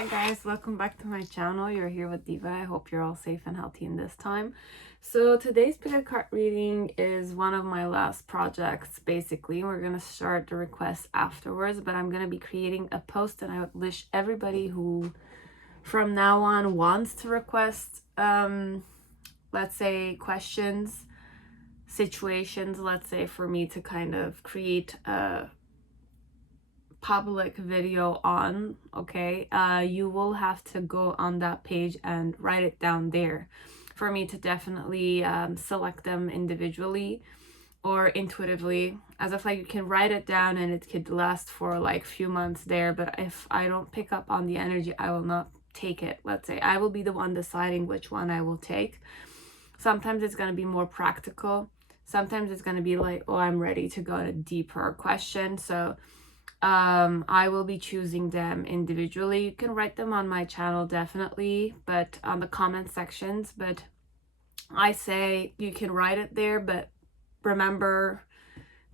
Hi guys, welcome back to my channel. You're here with Diva. I hope you're all safe and healthy in this time. So today's pick card reading is one of my last projects. Basically, we're going to start the request afterwards, but I'm going to be creating a post, and I would wish everybody who from now on wants to request let's say questions, situations, let's say for me to kind of create a public video on, okay, you will have to go on that page and write it down there for me to definitely select them individually or intuitively, as if like you can write it down and it could last for like few months there, but if I don't pick up on the energy, I will not take it. Let's say I will be the one deciding which one I will take. Sometimes it's going to be more practical, sometimes it's going to be like, oh, I'm ready to go in a deeper question, so I will be choosing them individually. You can write them on my channel definitely, but on the comment sections, but I say you can write it there, but remember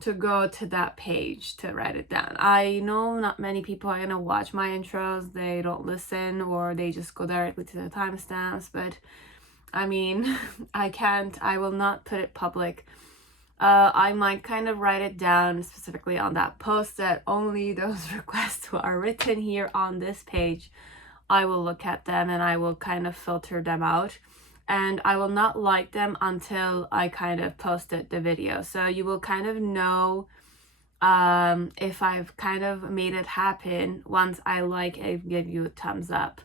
to go to that page to write it down. I know not many people are gonna watch my intros, they don't listen, or they just go directly to the timestamps, but I mean, I will not put it public. I might kind of write it down specifically on that post that only those requests who are written here on this page, I will look at them and I will kind of filter them out, and I will not like them until I kind of posted the video. So you will kind of know if I've kind of made it happen once I give you a thumbs up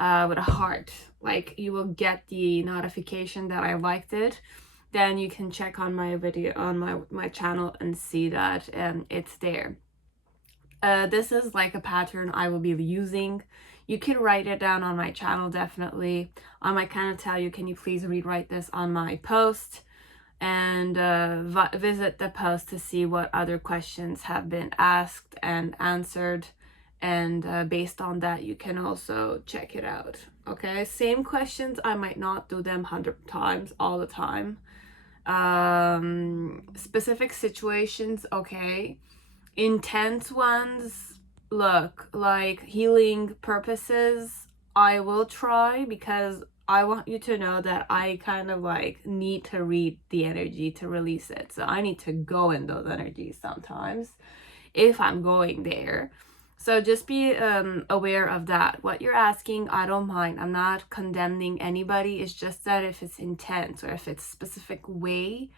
with a heart. Like, you will get the notification that I liked it. Then you can check on my video on my channel and see that it's there. This is like a pattern I will be using. You can write it down on my channel definitely. I might kind of tell you, can you please rewrite this on my post, and visit the post to see what other questions have been asked and answered, and based on that you can also check it out. Okay, same questions, I might not do them 100 times all the time. Specific situations, okay, intense ones, look, like healing purposes, I will try, because I want you to know that I kind of like need to read the energy to release it, so I need to go in those energies sometimes if I'm going there. So just be aware of that. What you're asking, I don't mind. I'm not condemning anybody. It's just that if it's intense or if it's a specific way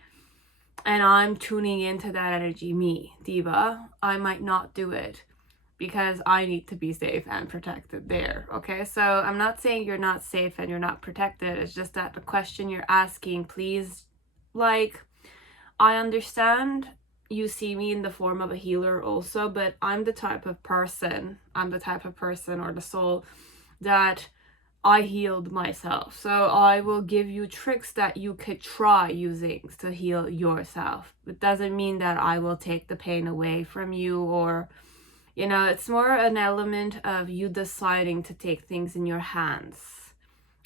and I'm tuning into that energy, me, Diva, I might not do it because I need to be safe and protected there. Okay, so I'm not saying you're not safe and you're not protected. It's just that the question you're asking, please, like, I understand you see me in the form of a healer also, but I'm the type of person or the soul that I healed myself. So I will give you tricks that you could try using to heal yourself. It doesn't mean that I will take the pain away from you, or, you know, it's more an element of you deciding to take things in your hands.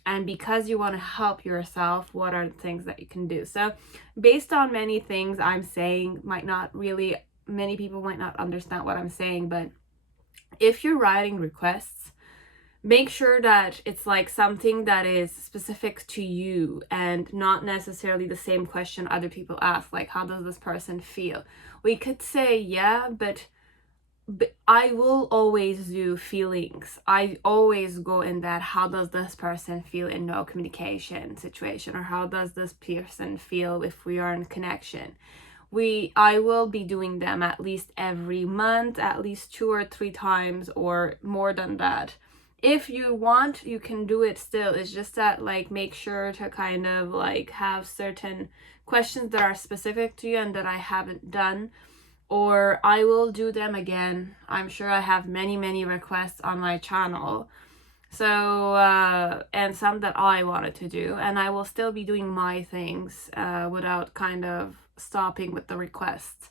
And because you want to help yourself, what are the things that you can do? So based on many things I'm saying, many people might not understand what I'm saying, but if you're writing requests, make sure that it's like something that is specific to you and not necessarily the same question other people ask, like, how does this person feel? We could say, yeah, but I will always do feelings. I always go in that, how does this person feel in no communication situation, or how does this person feel if we are in connection. I will be doing them at least every month, at least 2 or 3 times, or more than that. If you want, you can do it still. It's just that, like, make sure to kind of like have certain questions that are specific to you and that I haven't done, or I will do them again. I'm sure I have many requests on my channel, so and some that I wanted to do, and I will still be doing my things without kind of stopping with the requests.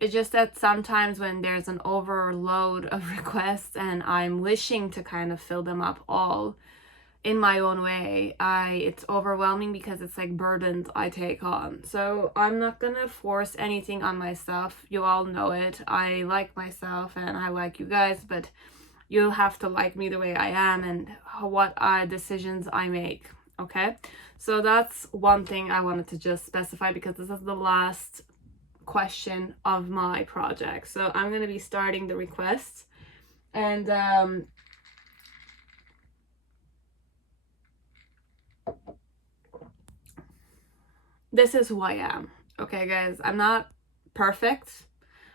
It's just that sometimes when there's an overload of requests and I'm wishing to kind of fill them up all in my own way, it's overwhelming because it's like burdens I take on. So I'm not gonna force anything on myself. You all know it. I like myself and I like you guys, but you'll have to like me the way I am and what decisions I make. Okay, so that's one thing I wanted to just specify, because this is the last question of my project. So I'm going to be starting the requests, and this is who I am. Okay, guys, I'm not perfect.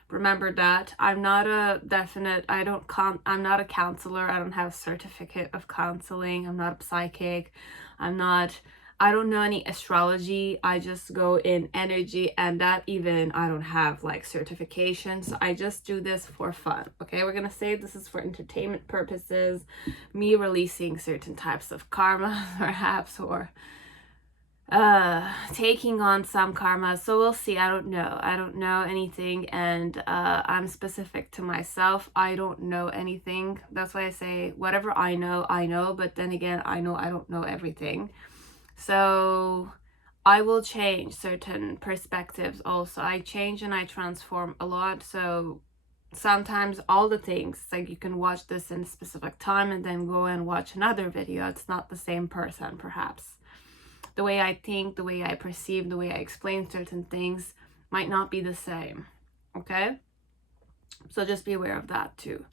Remember that. I'm not a definite, I'm not a counselor. I don't have a certificate of counseling. I'm not a psychic. I don't know any astrology. I just go in energy, and that even I don't have like certifications. I just do this for fun. Okay, we're gonna say this is for entertainment purposes, me releasing certain types of karma perhaps, or taking on some karma. So we'll see. I don't know anything, and I'm specific to myself. I don't know anything. That's why I say whatever I know, but then again, I know I don't know everything. So I will change certain perspectives also. I change and I transform a lot. So sometimes all the things, like you can watch this in a specific time and then go and watch another video. It's not the same person perhaps. The way I think, the way I perceive, the way I explain certain things might not be the same. Okay? So just be aware of that too.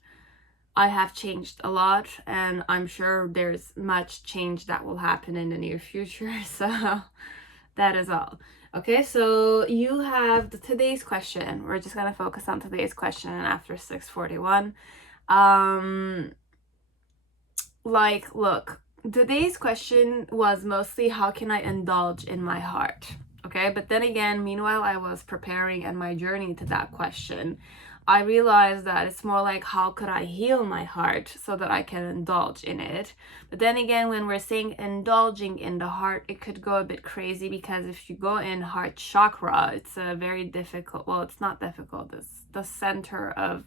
I have changed a lot, and I'm sure there's much change that will happen in the near future. So that is all. Okay, so you have today's question. We're just gonna focus on today's question after 6:41. Like, look, today's question was mostly how can I indulge in my heart? Okay, but then again, meanwhile I was preparing and my journey to that question, I realized that it's more like how could I heal my heart so that I can indulge in it. But then again, when we're saying indulging in the heart, it could go a bit crazy, because if you go in heart chakra, it's a very difficult, well, it's not difficult, it's the center of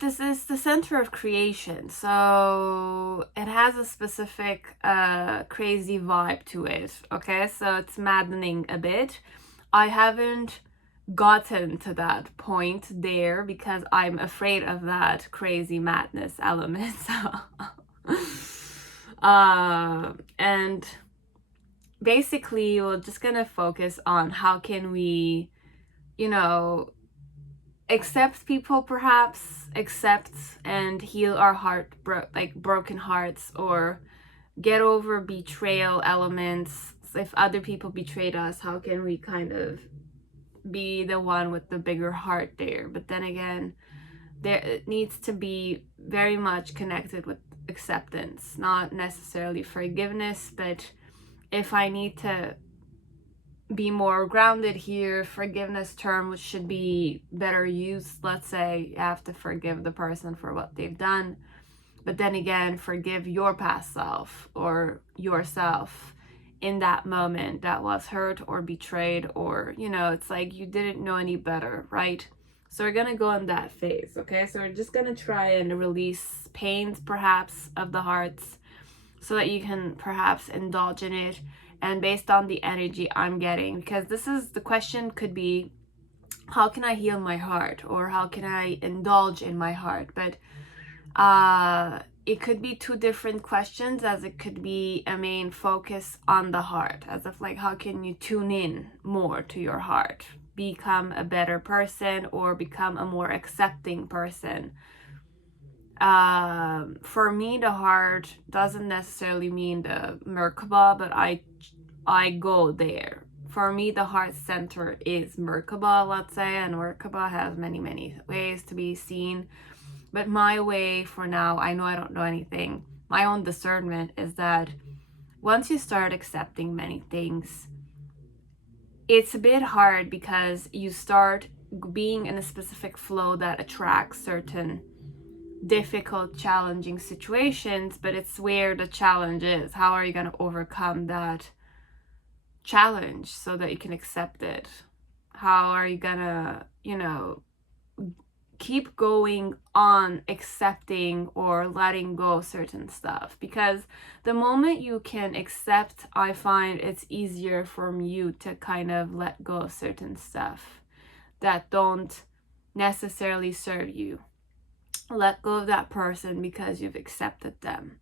this is the center of creation, so it has a specific crazy vibe to it. Okay, so it's maddening a bit. I haven't gotten to that point there because I'm afraid of that crazy madness element. And basically we're just gonna focus on how can we, accept people, perhaps accept and heal our broken hearts, or get over betrayal elements. So if other people betrayed us, how can we kind of be the one with the bigger heart there? But then again, it needs to be very much connected with acceptance, not necessarily forgiveness. But if I need to be more grounded here, forgiveness term which should be better used, let's say you have to forgive the person for what they've done, but then again, forgive your past self or yourself in that moment that was hurt or betrayed, or it's like you didn't know any better, right? So we're gonna go in that phase. Okay, so we're just gonna try and release pains perhaps of the hearts so that you can perhaps indulge in it. And based on the energy I'm getting, because this is the question, could be how can I heal my heart, or how can I indulge in my heart? But it could be two different questions, as it could be a main focus on the heart, as if like how can you tune in more to your heart, become a better person, or become a more accepting person. For me, the heart doesn't necessarily mean the Merkaba, but I go there. For me, the heart center is Merkaba, let's say, and Merkaba has many ways to be seen. But my way for now, I know I don't know anything, my own discernment is that once you start accepting many things, it's a bit hard because you start being in a specific flow that attracts certain difficult, challenging situations. But it's where the challenge is. How are you going to overcome that challenge so that you can accept it? How are you going to, keep going on accepting or letting go certain stuff? Because the moment you can accept, I find it's easier for you to kind of let go of certain stuff that don't necessarily serve you. let go of that person because you've accepted them.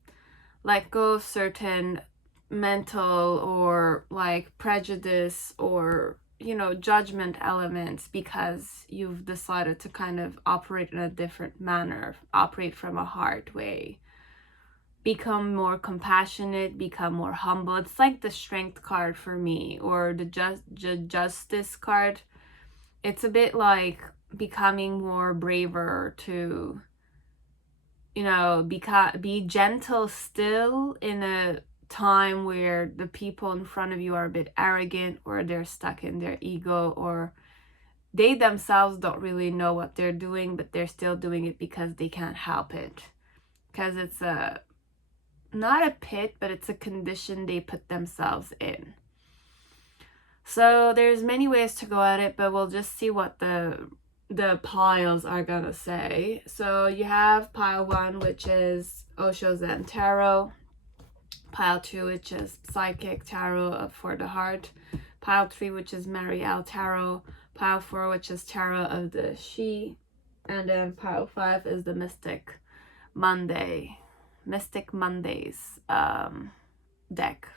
Let go of certain mental or like prejudice or, you know, judgment elements because you've decided to kind of operate in a different manner, operate from a heart way. Become more compassionate, become more humble. It's like the strength card for me, or the justice card. It's a bit like becoming more braver to, you know, be gentle still in a time where the people in front of you are a bit arrogant, or they're stuck in their ego, or they themselves don't really know what they're doing, but they're still doing it because they can't help it. Because it's not a pit, but it's a condition they put themselves in. So there's many ways to go at it, but we'll just see what the piles are gonna say. So you have pile 1, which is Osho Zen Tarot. Pile 2, which is Psychic Tarot for the Heart. Pile 3, which is Marielle Tarot. Pile 4, which is Tarot of the She. And then pile 5 is the Mystic Mondays deck.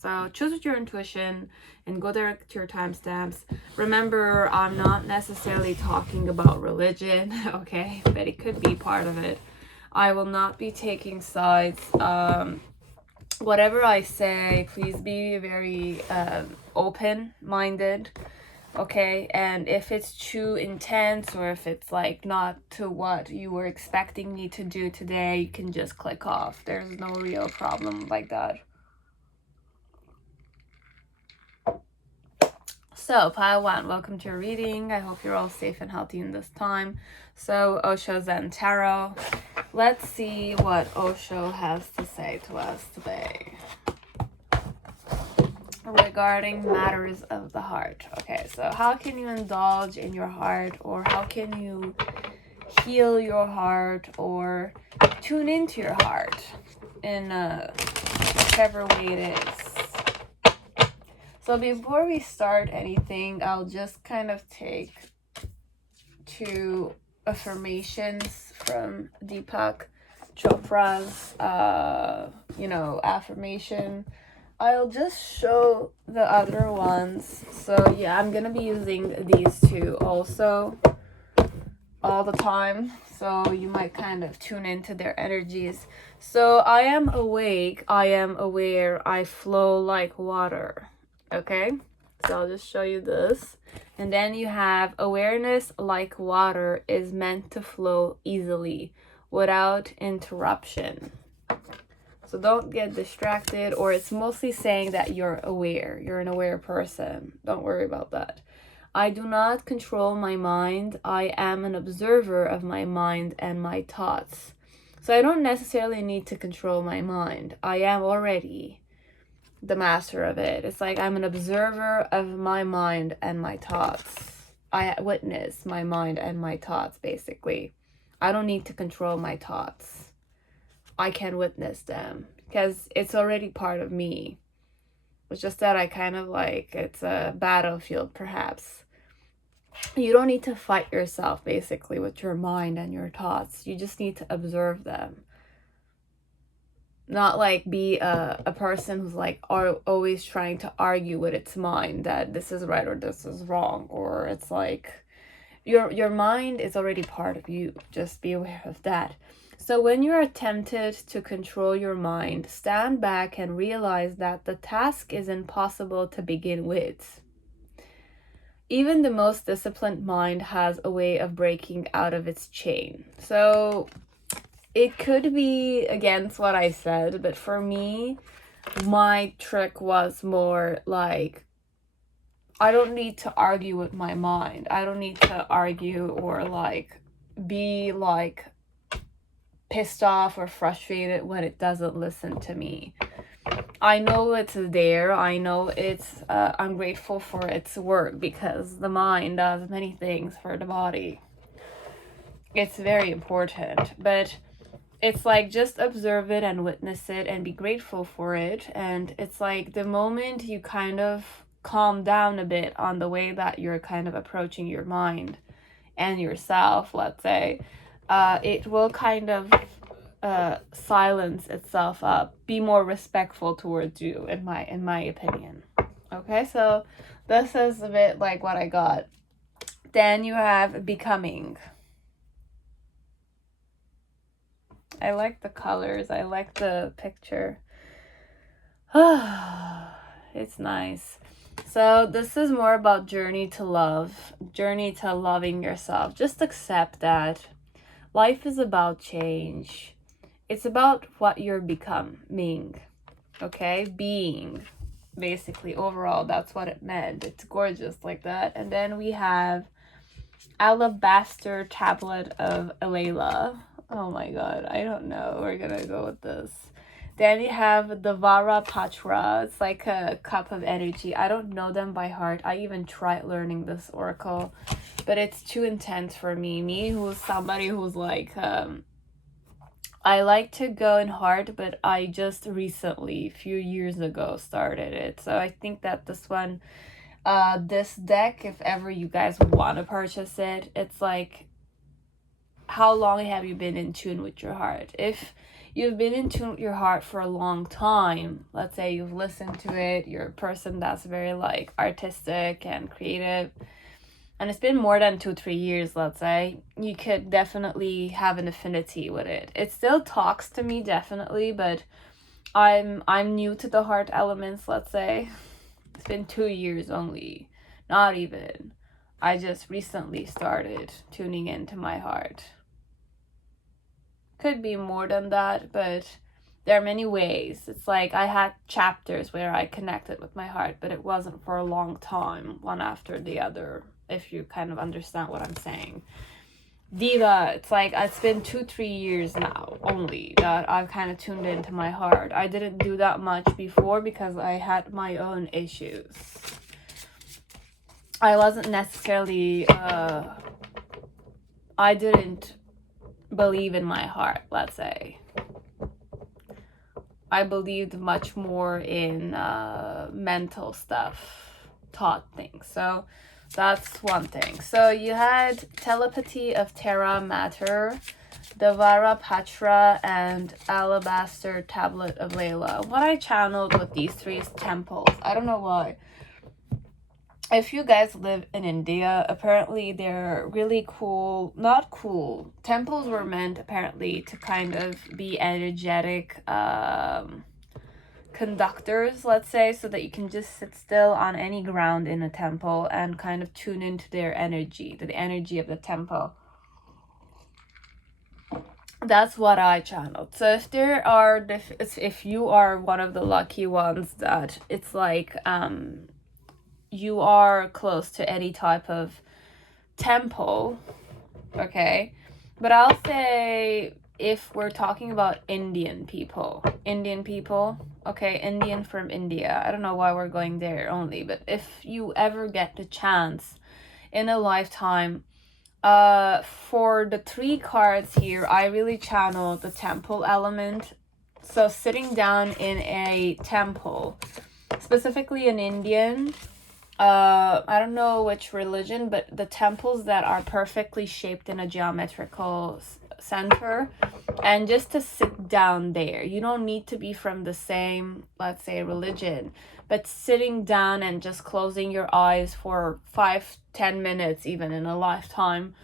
So choose with your intuition and go direct to your timestamps. Remember, I'm not necessarily talking about religion, okay? But it could be part of it. I will not be taking sides. Whatever I say, please be very open-minded, okay? And if it's too intense, or if it's like not to what you were expecting me to do today, you can just click off. There's no real problem like that. So, pile 1, welcome to your reading. I hope you're all safe and healthy in this time. So, Osho Zen Tarot. Let's see what Osho has to say to us today regarding matters of the heart. Okay, so how can you indulge in your heart, or how can you heal your heart, or tune into your heart in whichever way it is? So before we start anything, I'll just kind of take 2 affirmations from Deepak Chopra's, affirmation. I'll just show the other ones. So yeah, I'm gonna be using these 2 also all the time. So you might kind of tune into their energies. So I am awake, I am aware, I flow like water. Okay, so I'll just show you this. And then you have awareness like water is meant to flow easily without interruption. So don't get distracted, or it's mostly saying that you're aware. You're an aware person. Don't worry about that. I do not control my mind. I am an observer of my mind and my thoughts. So I don't necessarily need to control my mind. I am already the master of it. It's like I'm an observer of my mind and my thoughts. I witness my mind and my thoughts, basically. I don't need to control my thoughts. I can witness them because it's already part of me. It's just that I kind of like, it's a battlefield, perhaps. You don't need to fight yourself, basically, with your mind and your thoughts. You just need to observe them. Not like be a person who's like always trying to argue with its mind that this is right or this is wrong, or it's like your mind is already part of you. Just be aware of that. So when you're tempted to control your mind, stand back and realize that the task is impossible to begin with. Even the most disciplined mind has a way of breaking out of its chain. So it could be against what I said, but for me, my trick was more like, I don't need to argue with my mind. I don't need to argue or like be like pissed off or frustrated when it doesn't listen to me. I know it's there. I know it's, I'm grateful for its work because the mind does many things for the body. It's very important, but it's like just observe it and witness it and be grateful for it. And it's like the moment you kind of calm down a bit on the way that you're kind of approaching your mind and yourself, let's say, it will kind of silence itself up, be more respectful towards you, in my opinion. Okay, so this is a bit like what I got. Then you have becoming. I like the colors, I like the picture. It's nice. So this is more about journey to love, journey to loving yourself. Just accept that life is about change. It's about what you're becoming, okay? Being, basically, overall, that's what it meant. It's gorgeous like that. And then we have Alabaster Tablet of Alayla. Oh my god, I don't know. We're gonna go with this. Then we have the Vara Patra. It's like a cup of energy. I don't know them by heart. I even tried learning this oracle, but it's too intense for me. Me, who's somebody who's like, I like to go in hard, but I just recently, a few years ago, started it. So I think that this one, this deck, if ever you guys want to purchase it, it's like, how long have you been in tune with your heart? If you've been in tune with your heart for a long time, let's say you've listened to it, you're a person that's very like artistic and creative, and it's been more than 2-3 years, let's say, you could definitely have an affinity with it. It still talks to me, definitely, but I'm new to the heart elements, let's say. It's been 2 years only, not even. I just recently started tuning into my heart. Could be more than that, but there are many ways. It's like I had chapters where I connected with my heart, but it wasn't for a long time, one after the other, if you kind of understand what I'm saying. Diva, it's like it's been 2-3 years now only that I've kind of tuned into my heart. I didn't do that much before because I had my own issues. I wasn't necessarily I didn't believe in my heart, let's say. I believed much more in mental stuff, taught things. So that's one thing. So you had Telepathy of Terra Mater, Devara Patra, and Alabaster Tablet of Layla. What I channeled with these three is temples. I don't know why. If you guys live in India, apparently they're really cool. Not cool. Temples were meant apparently to kind of be energetic conductors, let's say, so that you can just sit still on any ground in a temple and kind of tune into their energy, to the energy of the temple. That's what I channeled. So if there are, if you are one of the lucky ones that it's like, you are close to any type of temple, okay? But I'll say if we're talking about Indian people, okay, Indian from India, I don't know why we're going there only, but if you ever get the chance in a lifetime, for the 3 cards here, I really channel the temple element. So sitting down in a temple, specifically an Indian, I don't know which religion, but the temples that are perfectly shaped in a geometrical center, and just to sit down there. You don't need to be from the same, let's say, religion, but sitting down and just closing your eyes for 5-10 minutes, even in a lifetime,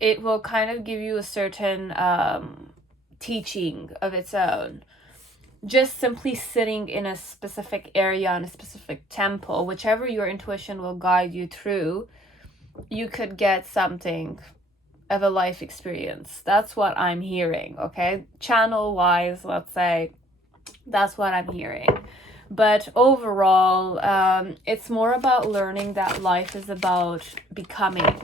it will kind of give you a certain teaching of its own. Just simply sitting in a specific area, in a specific temple, whichever your intuition will guide you through, you could get something of a life experience. That's what I'm hearing, okay? Channel wise, let's say, that's what I'm hearing. But overall, it's more about learning that life is about becoming,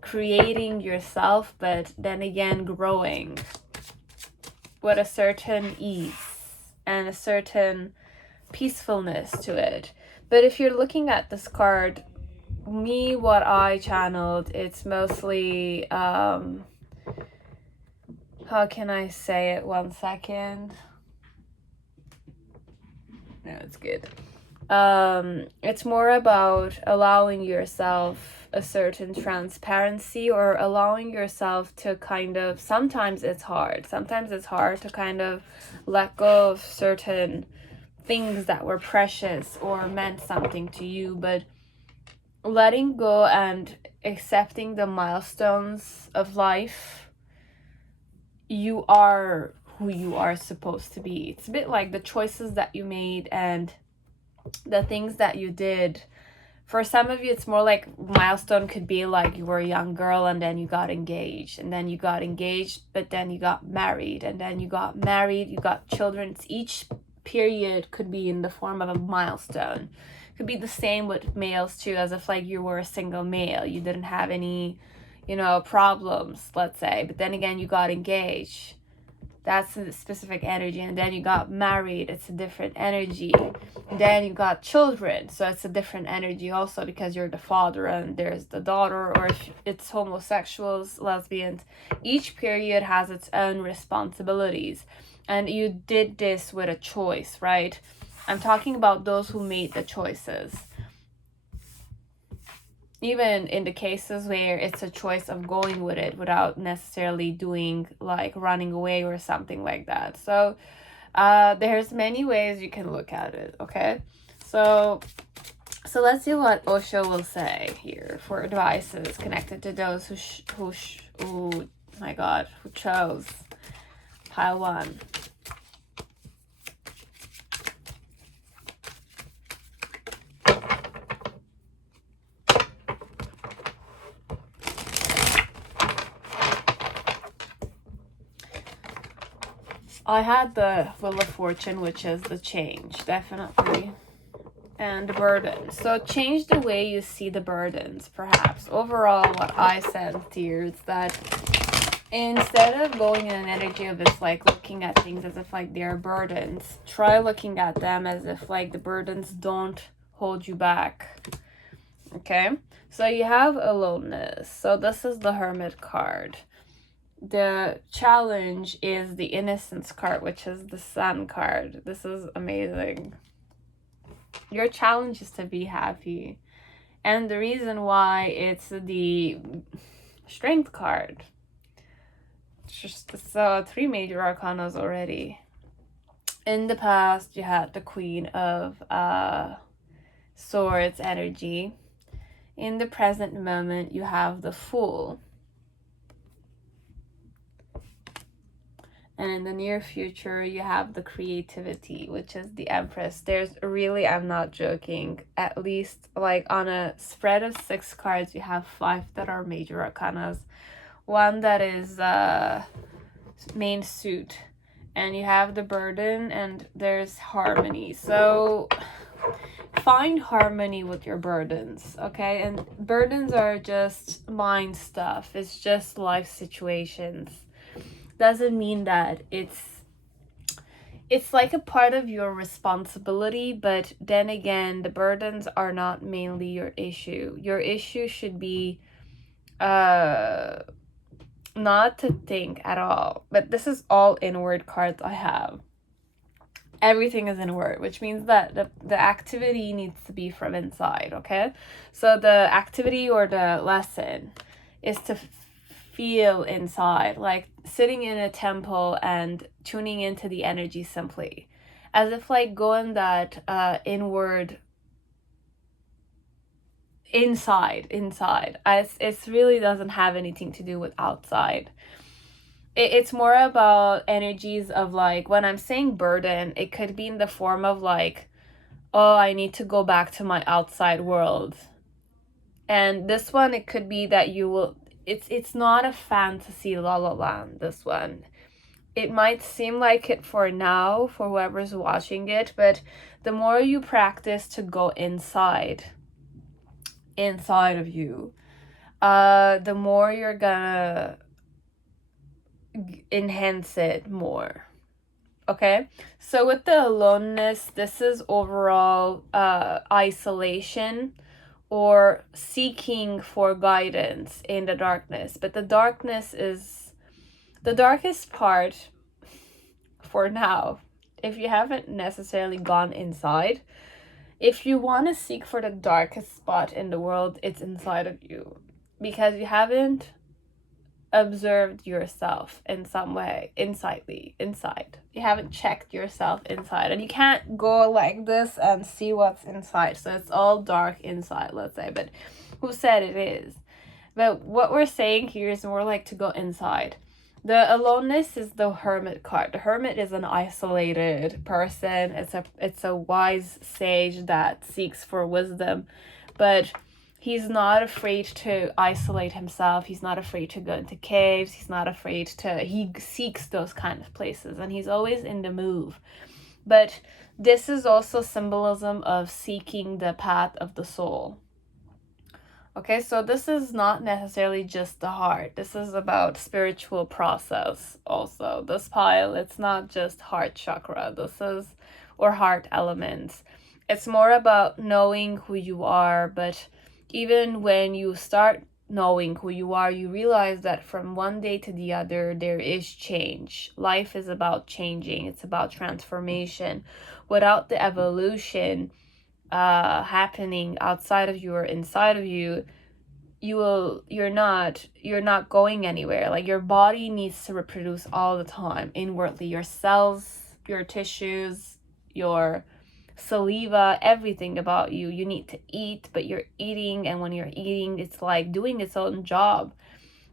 creating yourself, but then again, growing with a certain ease and a certain peacefulness to it. But if you're looking at this card, what I channeled, it's mostly, how can I say it? 1 second. No, it's good. It's more about allowing yourself a certain transparency, or allowing yourself to kind of, sometimes it's hard to kind of let go of certain things that were precious or meant something to you, but letting go and accepting the milestones of life. You are who you are supposed to be. It's a bit like the choices that you made and the things that you did. For some of you, it's more like milestone could be like you were a young girl and then you got engaged, and then you got engaged, but then you got married, and then you got married, you got children. Each period could be in the form of a milestone. Could be the same with males too, as if like you were a single male, you didn't have any, you know, problems, let's say, but then again you got engaged. That's a specific energy. And then you got married, it's a different energy. Then you got children, so it's a different energy also, because you're the father and there's the daughter, or if it's homosexuals, lesbians. Each period has its own responsibilities, and you did this with a choice, right? I'm talking about those who made the choices. Even in the cases where it's a choice of going with it without necessarily doing like running away or something like that. So there's many ways you can look at it, okay? So let's see what Osho will say here for advices connected to those who chose pile 1. I had the Wheel of Fortune, which is the change, definitely, and the burden. So change the way you see the burdens, perhaps. Overall, what I sensed here is that instead of going in an energy of it's like looking at things as if like they're burdens, try looking at them as if like the burdens don't hold you back. Okay, so you have aloneness. So this is the Hermit card. The challenge is the Innocence card, which is the Sun card. This is amazing. Your challenge is to be happy. And the reason why it's the Strength card. So 3 major arcanas already. In the past, you had the Queen of Swords energy. In the present moment, you have the Fool. And in the near future, you have the Creativity, which is the Empress. There's really, I'm not joking, at least like on a spread of 6 cards, you have 5 that are major arcanas. 1 that is main suit. And you have the Burden, and there's Harmony. So find harmony with your burdens, okay? And burdens are just mind stuff. It's just life situations. Doesn't mean that it's like a part of your responsibility, but then again, the burdens are not mainly your issue. Your issue should be not to think at all. But this is all inward cards I have. Everything is inward, which means that the activity needs to be from inside, okay? So the activity or the lesson is to feel inside, like sitting in a temple and tuning into the energy simply, as if like going that inward inside. It really doesn't have anything to do with outside. It's more about energies of like, when I'm saying burden, it could be in the form of like, oh, I need to go back to my outside world. And this one, it could be that you will, it's not a fantasy la la land, this one. It might seem like it for now, for whoever's watching it, but the more you practice to go inside of you, the more you're gonna enhance it more. Okay, so with the aloneness, this is overall isolation or seeking for guidance in the darkness. But the darkness is the darkest part for now. If you haven't necessarily gone inside, if you want to seek for the darkest spot in the world, it's inside of you, because you haven't observed yourself in some way inside. You haven't checked yourself inside, and you can't go like this and see what's inside, so it's all dark inside, let's say. But who said it is? But what we're saying here is more like to go inside. The aloneness is the hermit card. The hermit is an isolated person. It's a wise sage that seeks for wisdom, but he's not afraid to isolate himself. He's not afraid to go into caves. He seeks those kind of places, and he's always in the move. But this is also symbolism of seeking the path of the soul. Okay, so this is not necessarily just the heart. This is about spiritual process also. This pile, it's not just heart chakra. Or heart elements. It's more about knowing who you are, but even when you start knowing who you are, you realize that from one day to the other, there is change. Life is about changing. It's about transformation. Without the evolution happening outside of you or inside of you, you're not going anywhere. Like, your body needs to reproduce all the time inwardly. Your cells, your tissues, your saliva, everything about you need to eat, but you're eating, and when you're eating, it's like doing its own job.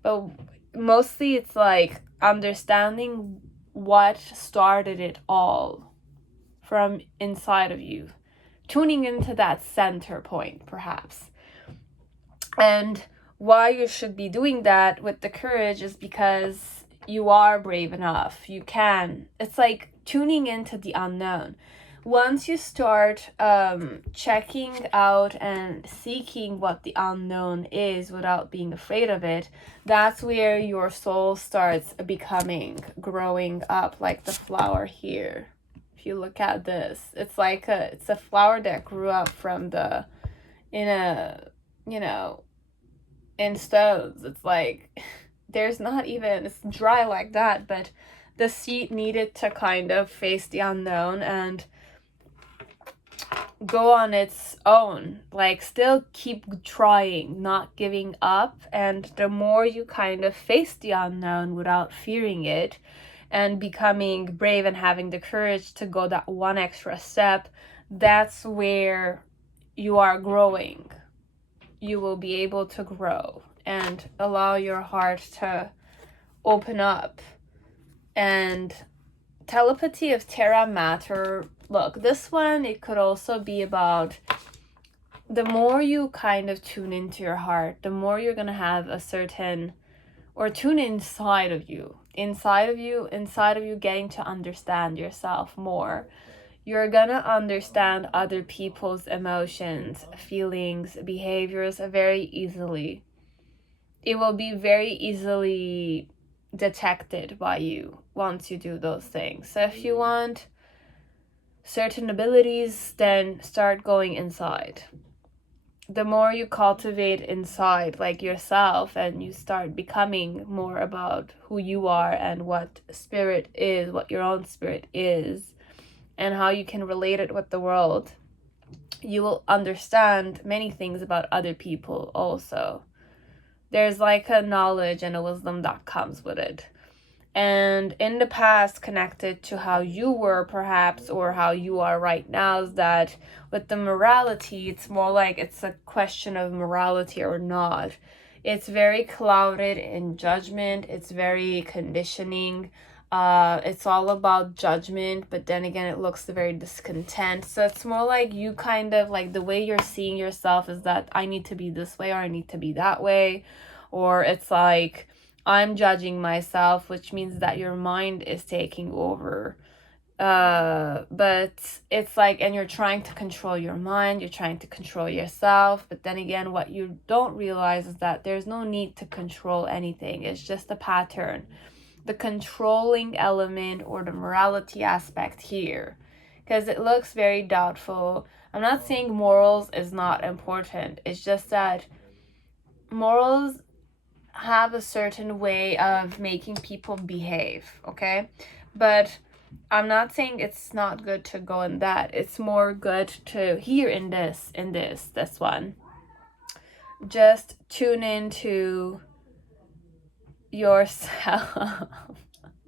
But mostly it's like understanding what started it all from inside of you, tuning into that center point, perhaps. And why you should be doing that with the courage is because you are brave enough. You can. It's like tuning into the unknown. Once you start checking out and seeking what the unknown is without being afraid of it, that's where your soul starts growing up, like the flower here. If you look at this, it's a flower that grew up in stones. It's like it's dry like that, but the seed needed to kind of face the unknown and go on its own, like still keep trying, not giving up. And the more you kind of face the unknown without fearing it and becoming brave and having the courage to go that one extra step, that's where you are growing. You will be able to grow and allow your heart to open up. And telepathy of Terra Mater, look, this one, it could also be about the more you kind of tune into your heart, the more you're going to have a certain, or tune inside of you, getting to understand yourself more. You're going to understand other people's emotions, feelings, behaviors very easily. It will be very easily detected by you once you do those things. So if you want certain abilities, then start going inside. The more you cultivate inside, like yourself, and you start becoming more about who you are and what spirit is, what your own spirit is, and how you can relate it with the world, you will understand many things about other people also. There's like a knowledge and a wisdom that comes with it. And in the past, connected to how you were perhaps, or how you are right now, is that with the morality, it's more like it's a question of morality or not. It's very clouded in judgment. It's very conditioning. It's all about judgment, but then again, it looks very discontent. So it's more like you kind of like the way you're seeing yourself is that I need to be this way or I need to be that way. Or it's like I'm judging myself, which means that your mind is taking over. But it's like, and you're trying to control your mind, you're trying to control yourself. But then again, what you don't realize is that there's no need to control anything. It's just a pattern. The controlling element or the morality aspect here, because it looks very doubtful. I'm not saying morals is not important. It's just that morals have a certain way of making people behave, okay? But I'm not saying it's not good to go in that. It's more good to hear in this one. Just tune into yourself.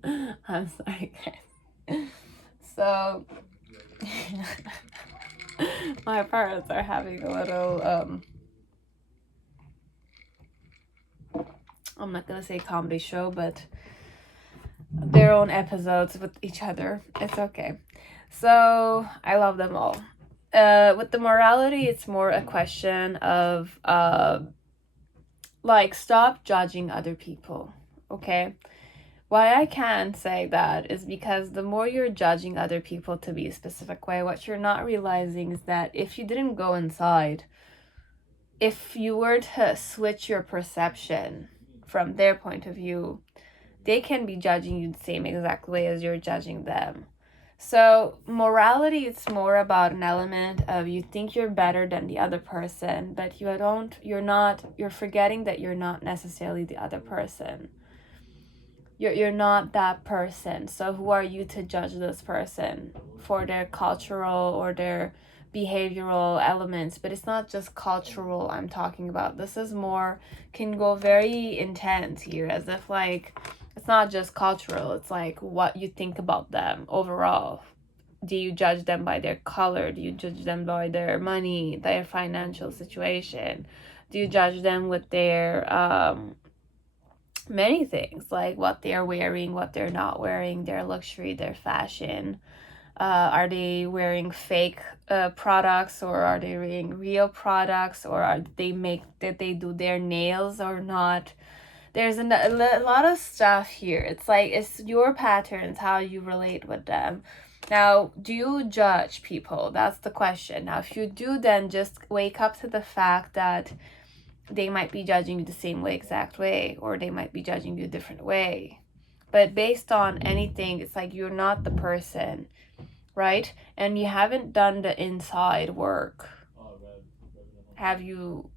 I'm sorry, guys. So, my parents are having a little, I'm not gonna say comedy show, but their own episodes with each other. It's okay. So, I love them all. With the morality, it's more a question of, like, stop judging other people, okay? Why I can say that is because the more you're judging other people to be a specific way, what you're not realizing is that if you didn't go inside, if you were to switch your perception from their point of view, they can be judging you the same exact way as you're judging them. So morality, it's more about an element of you think you're better than the other person, but you're forgetting that you're not necessarily the other person. You're not that person. So who are you to judge this person for their cultural or their behavioral elements? But it's not just cultural I'm talking about. This is more, can go very intense here, as if like it's not just cultural, it's like what you think about them overall. Do you judge them by their color? Do you judge them by their money, their financial situation? Do you judge them with their many things, like what they're wearing, what they're not wearing, their luxury, their fashion? Are they wearing fake products, or are they wearing real products, or did they do their nails or not? There's a lot of stuff here. It's like, it's your patterns, how you relate with them. Now, do you judge people? That's the question. Now, if you do, then just wake up to the fact that they might be judging you the same way, exact way, or they might be judging you a different way. But based on anything, it's like you're not the person, right? And you haven't done the inside work. Have you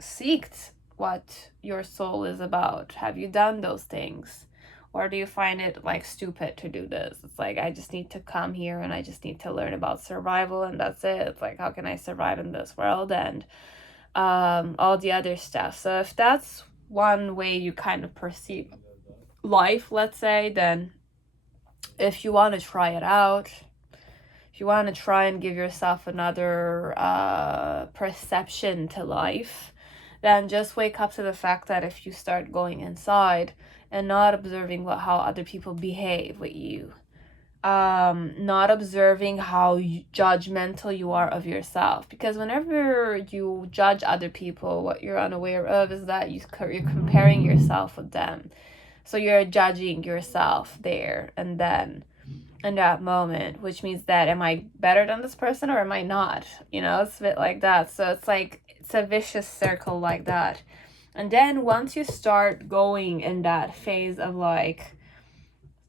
seeked what your soul is about? Have you done those things? Or do you find it like stupid to do this? It's like, I just need to come here and I just need to learn about survival and that's it. It's like, how can I survive in this world? And all the other stuff. So if that's one way you kind of perceive life, let's say, then if you want to try it out, if you want to try and give yourself another perception to life, then just wake up to the fact that if you start going inside and not observing how other people behave with you, not observing how judgmental you are of yourself, because whenever you judge other people, what you're unaware of is that you're comparing yourself with them. So you're judging yourself there and then in that moment, which means that, am I better than this person or am I not? You know, it's a bit like that. So it's like, it's a vicious circle like that. And then once you start going in that phase of like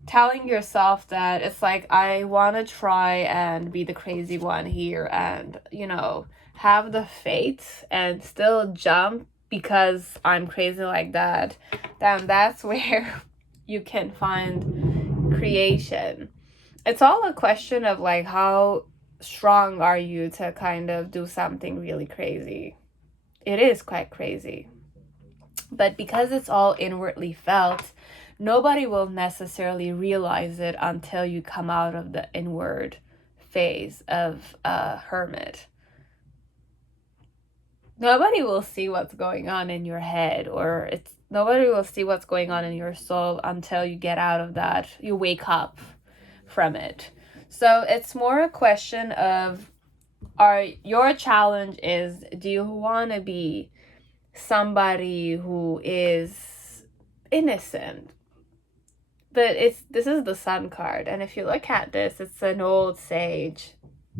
telling yourself that, it's like, I want to try and be the crazy one here and, you know, have the faith and still jump because I'm crazy like that, then that's where you can find creation. It's all a question of like, how strong are you to kind of do something really crazy? It is quite crazy. But because it's all inwardly felt, nobody will necessarily realize it until you come out of the inward phase of a hermit. Nobody will see what's going on in your head, or nobody will see what's going on in your soul until you get out of that, you wake up from it. So it's more a question of, your challenge is, do you want to be somebody who is innocent? But this is the Sun card, and if you look at this, it's an old sage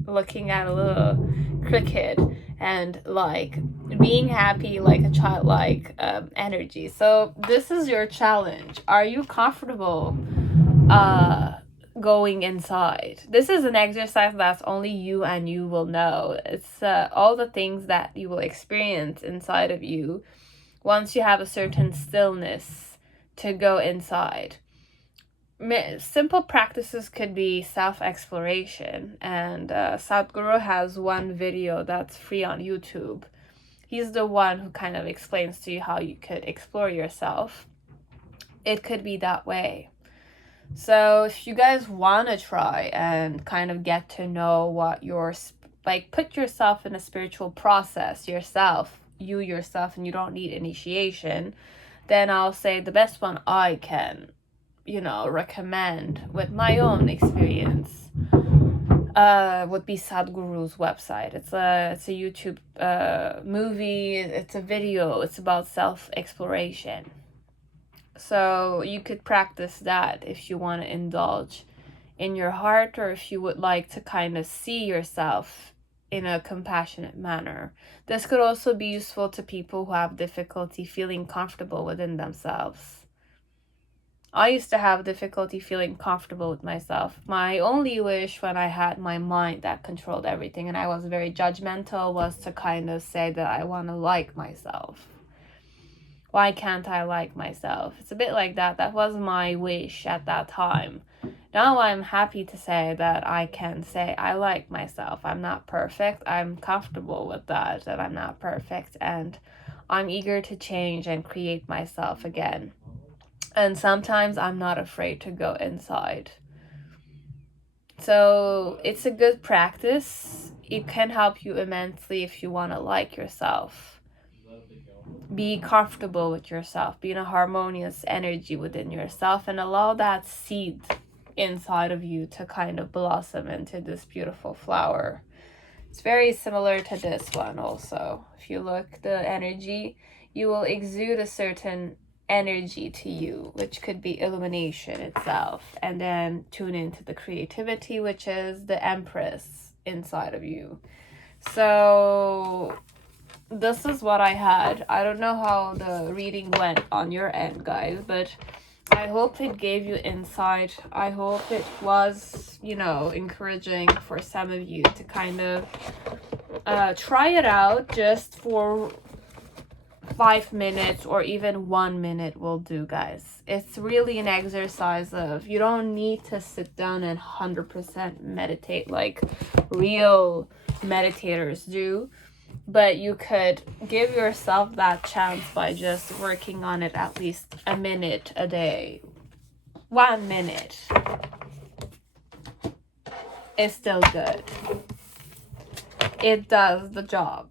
looking at a little cricket and like being happy, like a childlike energy. So this is your challenge. Are you comfortable going inside? This is an exercise that's only you and you will know. It's all the things that you will experience inside of you once you have a certain stillness to go inside. simple practices could be self-exploration, and Sadhguru has one video that's free on YouTube. He's the one who kind of explains to you how you could explore yourself. It could be that way. So if you guys want to try and kind of get to know what your, like, put yourself in a spiritual process yourself, you yourself, and you don't need initiation, then I'll say the best one I can, you know, recommend with my own experience would be Sadhguru's website. It's a YouTube movie, it's a video, it's about self-exploration. So you could practice that if you want to indulge in your heart, or if you would like to kind of see yourself in a compassionate manner. This could also be useful to people who have difficulty feeling comfortable within themselves. I used to have difficulty feeling comfortable with myself. My only wish when I had my mind that controlled everything and I was very judgmental was to kind of say that I want to like myself. Why can't I like myself? It's a bit like that. That was my wish at that time. Now I'm happy to say that I can say I like myself. I'm not perfect. I'm comfortable with that I'm not perfect. And I'm eager to change and create myself again. And sometimes I'm not afraid to go inside. So it's a good practice. It can help you immensely if you want to like yourself. Be comfortable with yourself. Be in a harmonious energy within yourself and allow that seed inside of you to kind of blossom into this beautiful flower. It's very similar to this one also. If you look, the energy, you will exude a certain energy to you, which could be illumination itself, and then tune into the creativity, which is the Empress inside of you. So this is what I had. I don't know how the reading went on your end, guys, but I hope it gave you insight. I hope it was, you know, encouraging for some of you to kind of try it out just for 5 minutes, or even 1 minute will do, guys. It's really an exercise of, you don't need to sit down and 100% meditate like real meditators do, but you could give yourself that chance by just working on it at least a minute a day. 1 minute is still good. It does the job.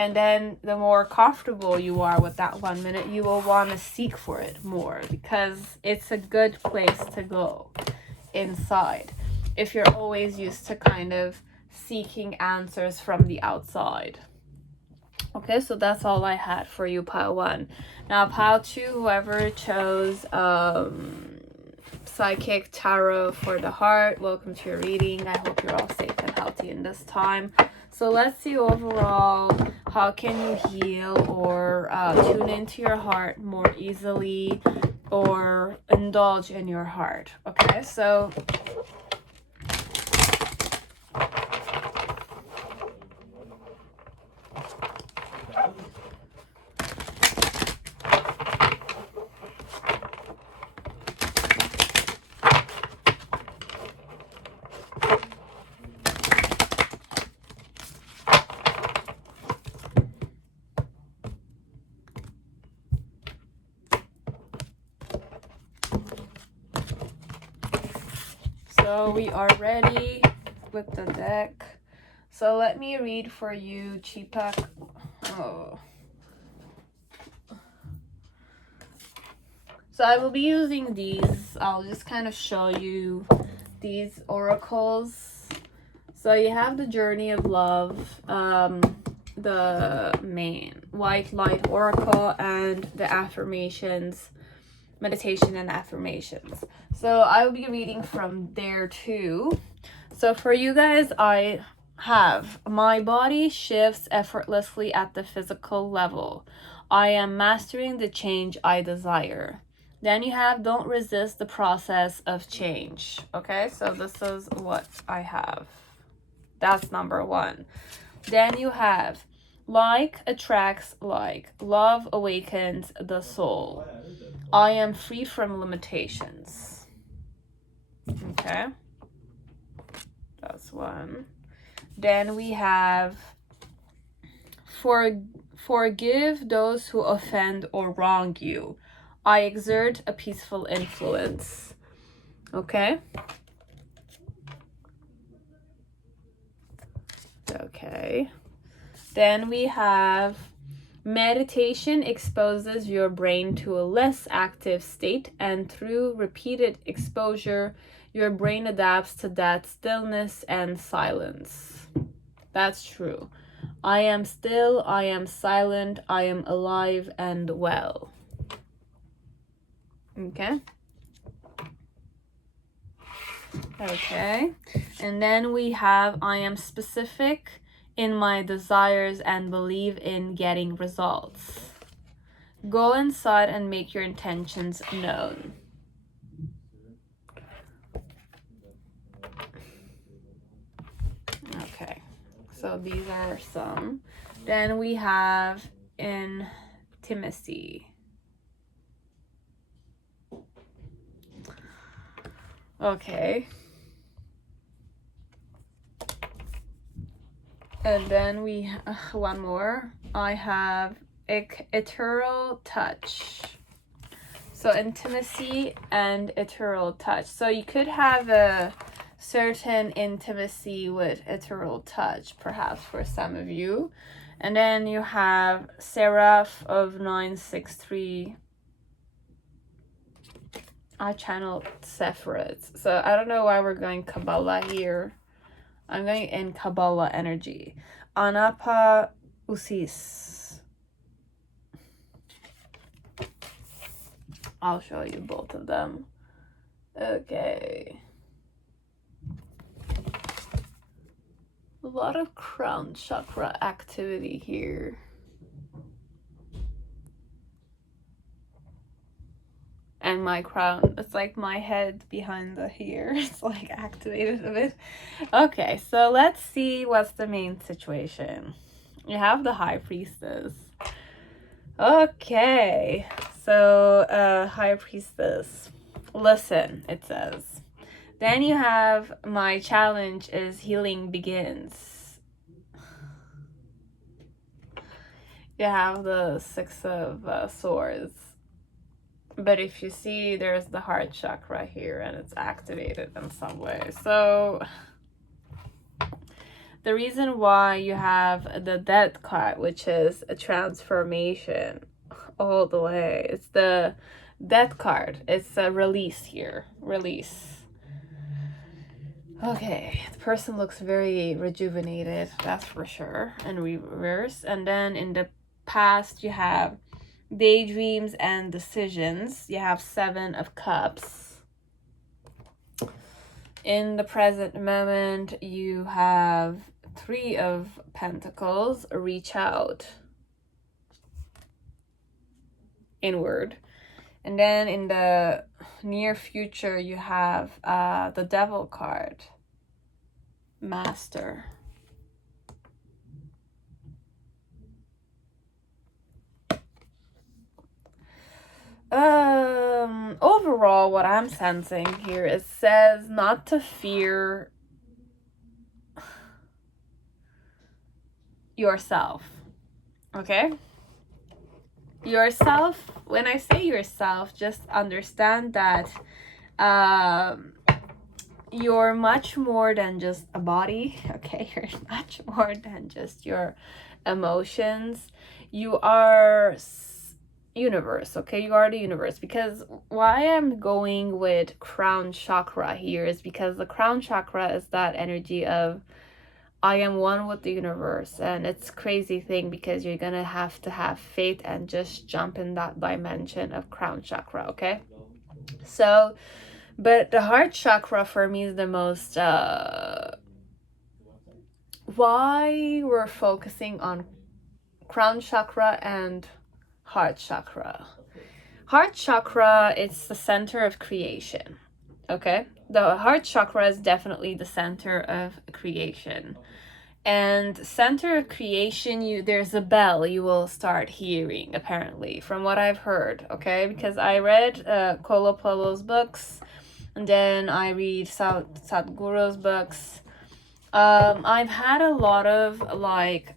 And then the more comfortable you are with that 1 minute, you will want to seek for it more, because it's a good place to go inside if you're always used to kind of seeking answers from the outside. Okay, so that's all I had for you, pile 1. Now, pile 2, whoever chose Psychic Tarot for the heart, welcome to your reading. I hope you're all safe and healthy in this time. So let's see overall, how can you heal or tune into your heart more easily, or indulge in your heart. Okay, so we are ready with the deck. So let me read for you, Chipak. Oh. So I will be using these. I'll just kind of show you these oracles. So you have the Journey of Love, the main White Light Oracle, and the affirmations, meditation and affirmations. So I will be reading from there too. So for you guys, I have, my body shifts effortlessly at the physical level. I am mastering the change I desire. Then you have, don't resist the process of change. Okay, so this is what I have. That's number 1. Then you have, like attracts like. Love awakens the soul. I am free from limitations. Okay. That's one. Then we have forgive those who offend or wrong you. I exert a peaceful influence. Okay. Okay. Then we have meditation exposes your brain to a less active state, and through repeated exposure, your brain adapts to that stillness and silence. That's true. I am still, I am silent, I am alive and well. Okay. Okay. And then we have I am specific in my desires and believe in getting results. Go inside and make your intentions known. Okay. So these are some. Then we have intimacy. Okay. And then we one more. I have ethereal touch. So intimacy and ethereal touch. So you could have a certain intimacy with ethereal touch, perhaps for some of you. And then you have Seraph of 963. I channeled Sephiroth. So I don't know why we're going Kabbalah here. I'm going in Kabbalah energy. Anapa Usis. I'll show you both of them. Okay. A lot of crown chakra activity here. And my crown, it's like my head behind the hair. It's like activated a bit. Okay, so let's see what's the main situation. You have the High Priestess. Okay, so High Priestess. Listen, it says. Then you have my challenge is healing begins. You have the Six of Swords. But if you see, there's the heart chakra here and it's activated in some way. So the reason why you have the Death card, which is a transformation all the way. It's the Death card. It's a release here. Release. Okay, the person looks very rejuvenated, that's for sure, in reverse. And then in the past, you have daydreams and decisions. You have Seven of Cups. In the present moment, you have Three of Pentacles. Reach out inward. And then in the near future, you have the Devil card. Master. Overall, what I'm sensing here, it says not to fear yourself. Okay? Yourself, when I say yourself, just understand that you're much more than just a body. Okay? You're much more than just your emotions. You are universe. Okay, you are the universe. Because why I'm going with crown chakra here is because the crown chakra is that energy of I am one with the universe, and it's a crazy thing because you're gonna have to have faith and just jump in that dimension of crown chakra. Okay, so but the heart chakra for me is the most why we're focusing on crown chakra and heart chakra. Heart chakra, it's the center of creation. Okay, the heart chakra is definitely the center of creation. And center of creation, there's a bell you will start hearing, apparently, from what I've heard. Okay, because I read Colo Polo's books, And then I read Sadhguru's books. I've had a lot of like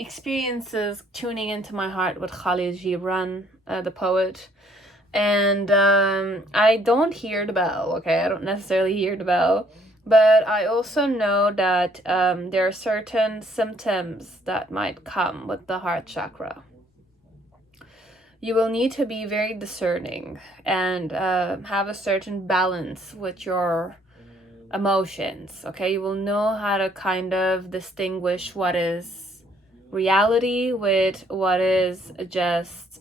experiences tuning into my heart with Khalil Gibran, the poet. And I don't hear the bell, okay? I don't necessarily hear the bell. But I also know that there are certain symptoms that might come with the heart chakra. You will need to be very discerning and have a certain balance with your emotions, okay? You will know how to kind of distinguish what is reality with what is just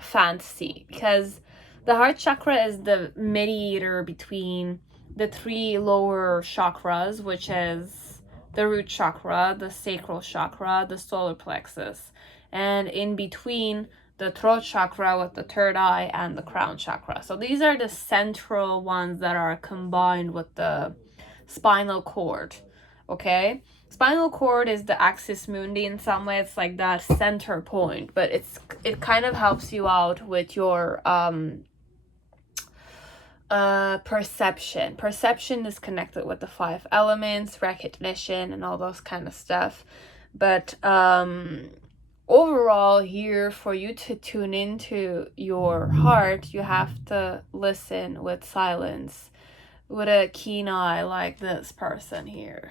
fantasy, because the heart chakra is the mediator between the three lower chakras, which is the root chakra, the sacral chakra, the solar plexus, and in between the throat chakra with the third eye and the crown chakra. So these are the central ones that are combined with the spinal cord, okay? Spinal cord is the axis mundi in some way. It's like that center point, but it kind of helps you out with your perception. Perception is connected with the 5 elements, recognition, and all those kind of stuff. But overall, here, for you to tune into your heart, you have to listen with silence, with a keen eye, like this person here.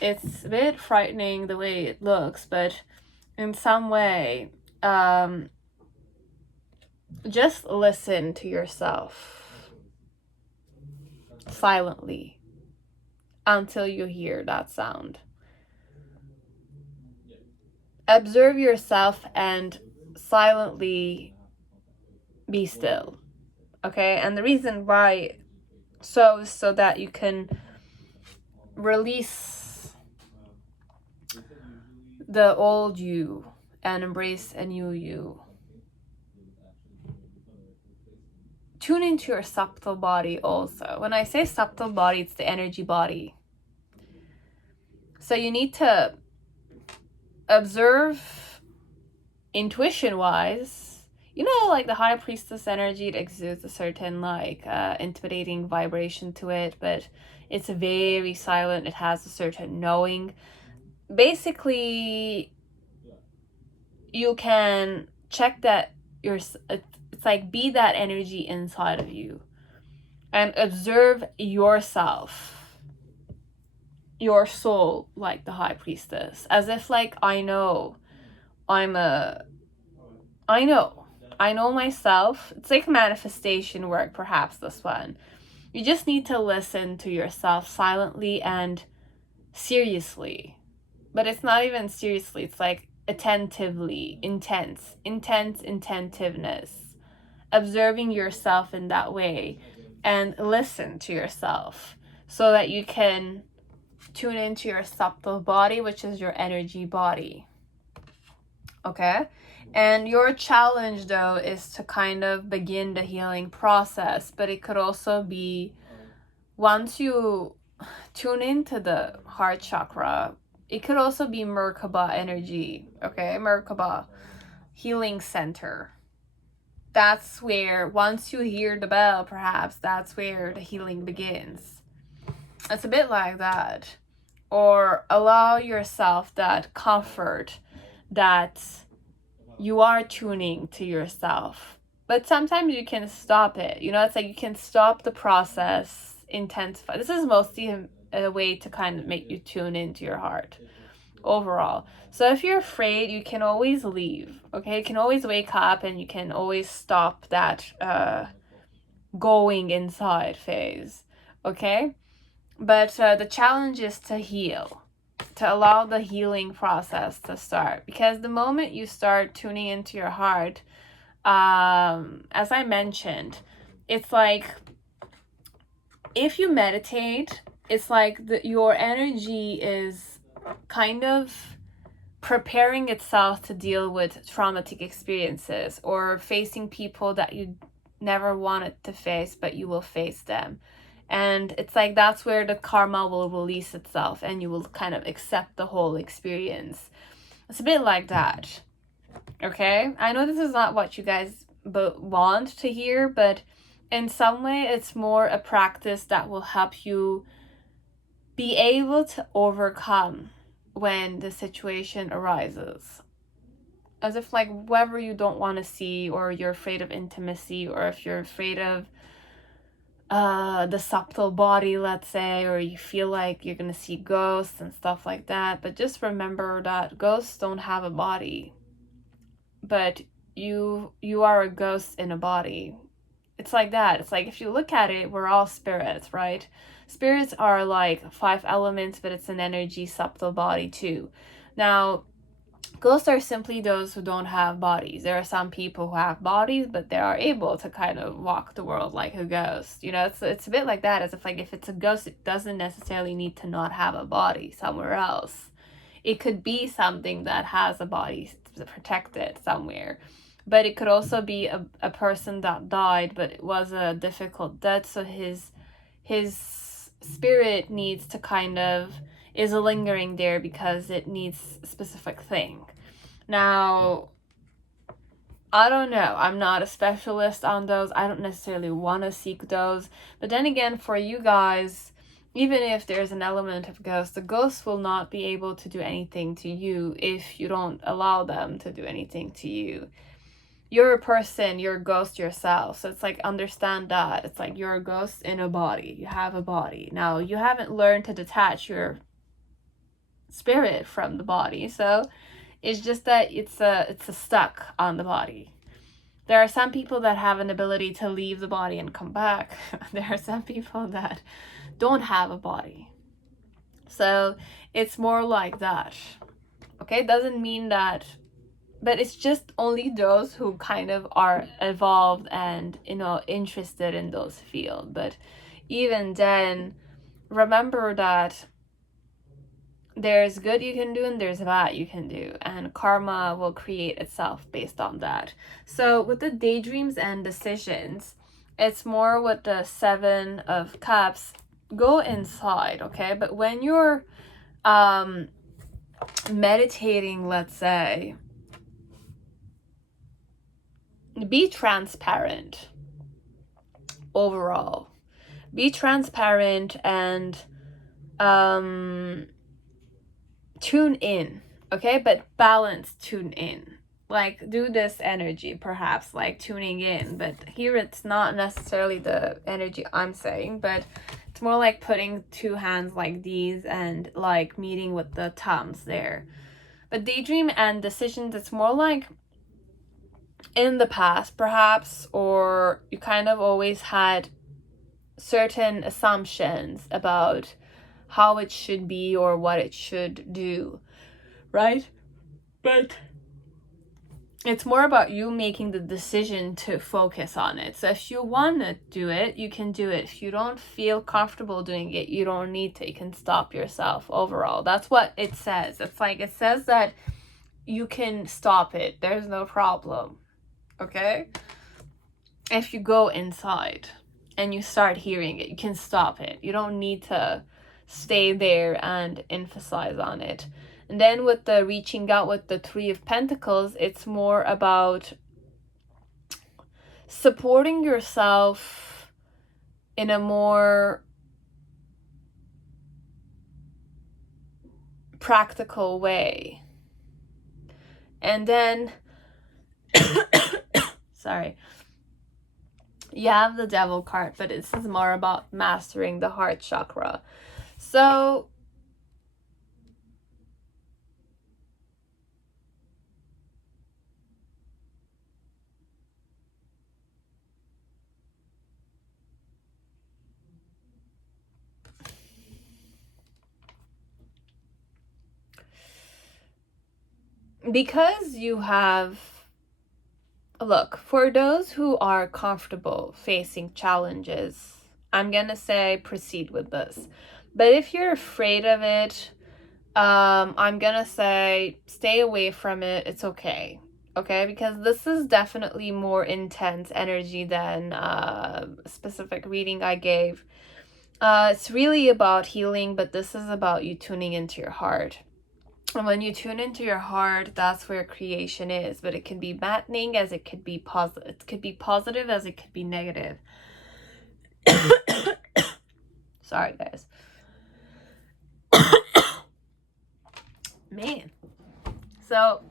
It's a bit frightening the way it looks, but in some way, just listen to yourself silently until you hear that sound. Observe yourself and silently be still, okay? And the reason why is so that you can release the old you and embrace a new you. Tune into your subtle body also. When I say subtle body, it's the energy body. So you need to observe intuition-wise. You know, like the high priestess energy, it exudes a certain like intimidating vibration to it, but it's very silent. It has a certain knowing. Basically, you can check that it's like be that energy inside of you and observe yourself, your soul, like the high priestess, as if like I know myself. It's like manifestation work, perhaps this one. You just need to listen to yourself silently and seriously. But it's not even seriously, it's like attentively, intense intentiveness. Observing yourself in that way and listen to yourself so that you can tune into your subtle body, which is your energy body. Okay? And your challenge, though, is to kind of begin the healing process, but it could also be once you tune into the heart chakra, it could also be Merkaba energy, okay? Merkaba, healing center. That's where, once you hear the bell, perhaps that's where the healing begins. It's a bit like that. Or allow yourself that comfort that you are tuning to yourself. But sometimes you can stop it. You know, it's like you can stop the process, intensify. This is mostly a way to kind of make you tune into your heart overall. So if you're afraid, you can always leave, okay? You can always wake up and you can always stop that going inside phase, okay? But the challenge is to heal, to allow the healing process to start. Because the moment you start tuning into your heart, as I mentioned, it's like if you meditate, it's like your energy is kind of preparing itself to deal with traumatic experiences or facing people that you never wanted to face, but you will face them. And it's like that's where the karma will release itself and you will kind of accept the whole experience. It's a bit like that. Okay? I know this is not what you guys want to hear, but in some way it's more a practice that will help you be able to overcome when the situation arises. As if like whoever you don't want to see, or you're afraid of intimacy, or if you're afraid of the subtle body, let's say, or you feel like you're gonna see ghosts and stuff like that. But just remember that ghosts don't have a body, but you are a ghost in a body. It's like that. It's like if you look at it, we're all spirits, right? Spirits are like 5 elements, but it's an energy subtle body too. Now, ghosts are simply those who don't have bodies. There are some people who have bodies, but they are able to kind of walk the world like a ghost. You know, it's a bit like that, as if like if it's a ghost, it doesn't necessarily need to not have a body somewhere else. It could be something that has a body protected somewhere. But it could also be a person that died, but it was a difficult death, so his spirit needs to kind of is lingering there because it needs a specific thing. Now, I don't know. I'm not a specialist on those. I don't necessarily want to seek those. But then again, for you guys, even if there's an element of ghost, the ghost will not be able to do anything to you if you don't allow them to do anything to you. You're a person, you're a ghost yourself. So it's like, understand that. It's like you're a ghost in a body. You have a body. Now, you haven't learned to detach your spirit from the body. So it's just that it's a stuck on the body. There are some people that have an ability to leave the body and come back. There are some people that don't have a body. So it's more like that. Okay, doesn't mean that, but it's just only those who kind of are evolved and, you know, interested in those fields. But even then, remember that there's good you can do and there's bad you can do, and karma will create itself based on that. So with the daydreams and decisions, it's more with the 7 of Cups. Go inside, okay? But when you're meditating, let's say, be transparent overall. Be transparent and tune in, okay? But balance tune in. Like, do this energy, perhaps, like tuning in. But here it's not necessarily the energy I'm saying, but it's more like putting 2 hands like these and like meeting with the thumbs there. But daydream and decisions, it's more like in the past, perhaps, or you kind of always had certain assumptions about how it should be or what it should do, right? But it's more about you making the decision to focus on it. So if you want to do it, you can do it. If you don't feel comfortable doing it, you don't need to. You can stop yourself overall. That's what it says. It's like, it says that you can stop it. There's no problem. Okay? If you go inside and you start hearing it, you can stop it. You don't need to stay there and emphasize on it. And then with the reaching out with the 3 of Pentacles, it's more about supporting yourself in a more practical way. And then, sorry, you have the Devil card, but this is more about mastering the heart chakra. So because you have, look, for those who are comfortable facing challenges, I'm gonna say proceed with this. But if you're afraid of it, I'm gonna say stay away from it. It's okay. Okay, because this is definitely more intense energy than a specific reading I gave. It's really about healing, but this is about you tuning into your heart. And when you tune into your heart, that's where creation is. But it can be maddening as it could be positive. It could be positive as it could be negative. Sorry, guys. Man. So,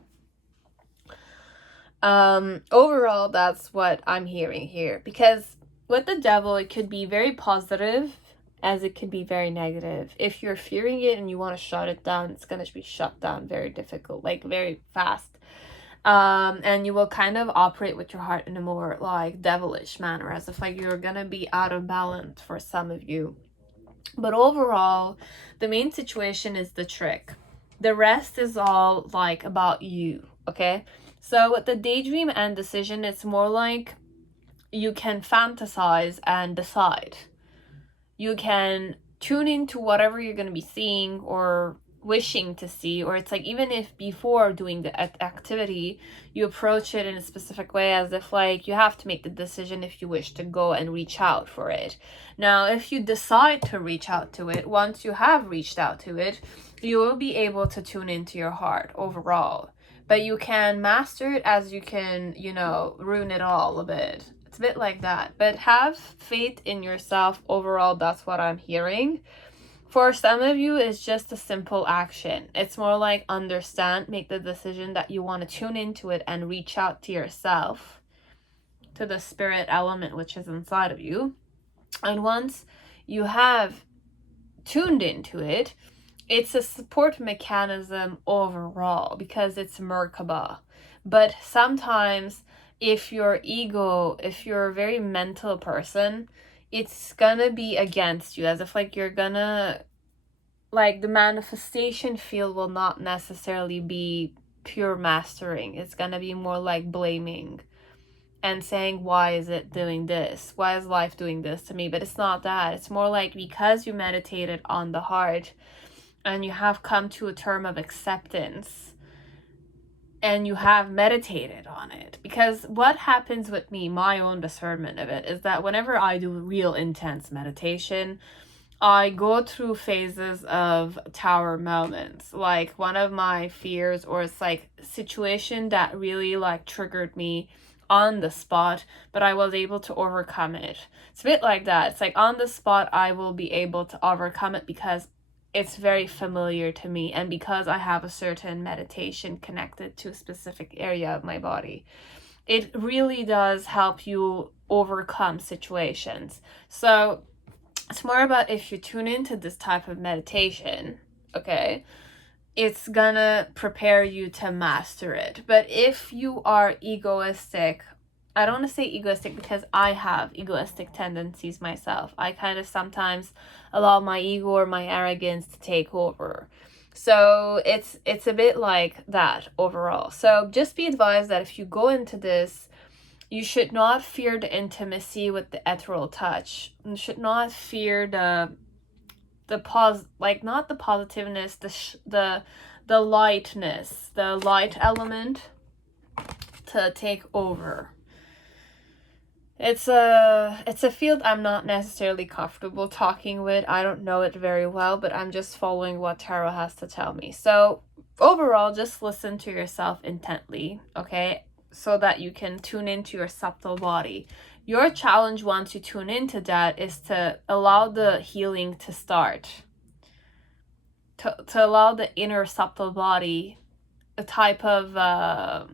overall, that's what I'm hearing here. Because with the devil, it could be very positive as it could be very negative. If you're fearing it and you want to shut it down, it's going to be shut down very difficult, like very fast. And you will kind of operate with your heart in a more like devilish manner, as if like you're going to be out of balance for some of you. But overall, the main situation is the trick. The rest is all like about you, okay? So with the daydream and decision, it's more like you can fantasize and decide. You can tune into whatever you're going to be seeing or wishing to see, or it's like even if before doing the activity you approach it in a specific way, as if like you have to make the decision if you wish to go and reach out for it. Now if you decide to reach out to it, once you have reached out to it, you will be able to tune into your heart overall. But you can master it as you can, you know, ruin it all a bit. It's a bit like that. But have faith in yourself overall. That's what I'm hearing. For some of you, it's just a simple action. It's more like understand, make the decision that you want to tune into it and reach out to yourself, to the spirit element which is inside of you. And once you have tuned into it, it's a support mechanism overall because it's Merkaba. But sometimes if your ego, if you're a very mental person, it's gonna be against you, as if like you're gonna, like the manifestation field will not necessarily be pure mastering. It's gonna be more like blaming and saying, why is it doing this? Why is life doing this to me? But it's not that. It's more like because you meditated on the heart and you have come to a term of acceptance and you have meditated on it. Because what happens with me, my own discernment of it, is that whenever I do real intense meditation, I go through phases of tower moments. Like one of my fears, or it's like a situation that really like triggered me on the spot, but I was able to overcome it. It's a bit like that. It's like on the spot, I will be able to overcome it because it's very familiar to me and because I have a certain meditation connected to a specific area of my body. It really does help you overcome situations. So it's more about if you tune into this type of meditation, okay, it's gonna prepare you to master it. But if you are egoistic, I don't want to say egoistic because I have egoistic tendencies myself. I kind of sometimes allow my ego or my arrogance to take over. So it's a bit like that overall. So just be advised that if you go into this, you should not fear the intimacy with the ethereal touch. You should not fear the not the positiveness, the lightness, the light element to take over. It's a field I'm not necessarily comfortable talking with. I don't know it very well, but I'm just following what tarot has to tell me. So overall, just listen to yourself intently, okay? So that you can tune into your subtle body. Your challenge once you tune into that is to allow the healing to start. To allow the inner subtle body a type of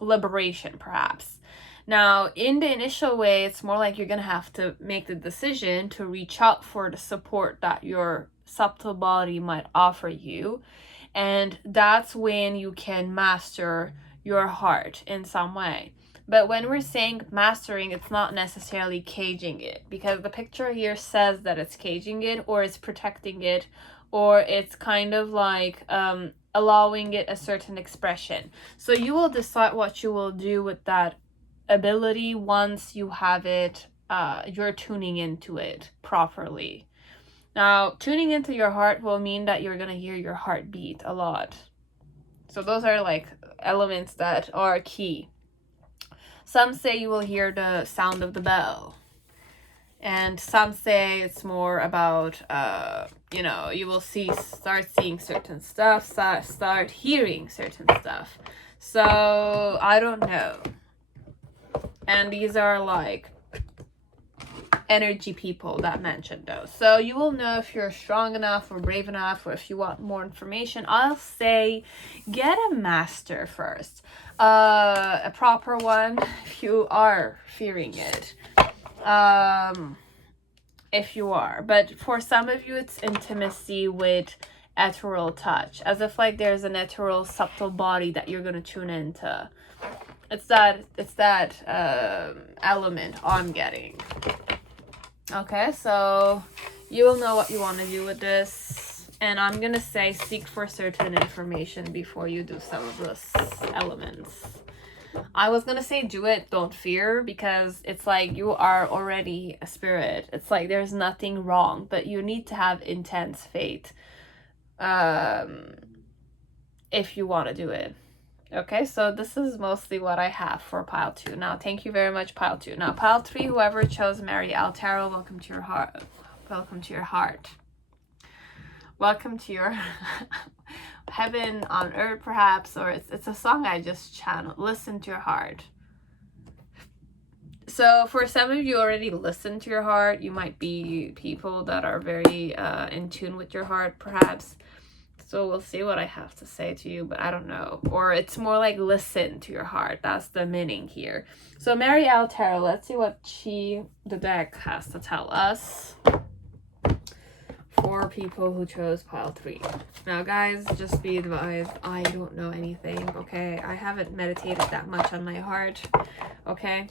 liberation, perhaps. Now, in the initial way, it's more like you're going to have to make the decision to reach out for the support that your subtle body might offer you. And that's when you can master your heart in some way. But when we're saying mastering, it's not necessarily caging it, because the picture here says that it's caging it, or it's protecting it, or it's kind of like allowing it a certain expression. So you will decide what you will do with that ability once you have it, you're tuning into it properly. Now, tuning into your heart will mean that you're gonna hear your heartbeat a lot. So those are like elements that are key. Some say you will hear the sound of the bell. And some say it's more about, you know, you will start seeing certain stuff, start hearing certain stuff. So I don't know. And these are like energy people that mentioned those. So you will know if you're strong enough or brave enough, or if you want more information. I'll say get a master first, a proper one if you are fearing it, if you are. But for some of you, it's intimacy with ethereal touch, as if like there's an ethereal subtle body that you're gonna tune into. It's that element I'm getting. Okay, so you will know what you want to do with this, and I'm gonna say seek for certain information before you do some of those elements. I was gonna say do it, don't fear, because it's like you are already a spirit. It's like there's nothing wrong, but you need to have intense faith if you want to do it. Okay, so this is mostly what I have for pile 2. Now, thank you very much, pile 2. Now, pile 3, whoever chose Marielle Tarot, welcome to your heart. Welcome to your heart. Welcome to your heaven on earth, perhaps, or it's a song I just channeled. Listen to your heart. So for some of you already listen to your heart. You might be people that are very in tune with your heart, perhaps. So we'll see what I have to say to you, but I don't know. Or it's more like listen to your heart. That's the meaning here. So Marielle Tarot, let's see what the deck has to tell us for people who chose pile 3. Now guys, just be advised, I don't know anything, okay? I haven't meditated that much on my heart, okay?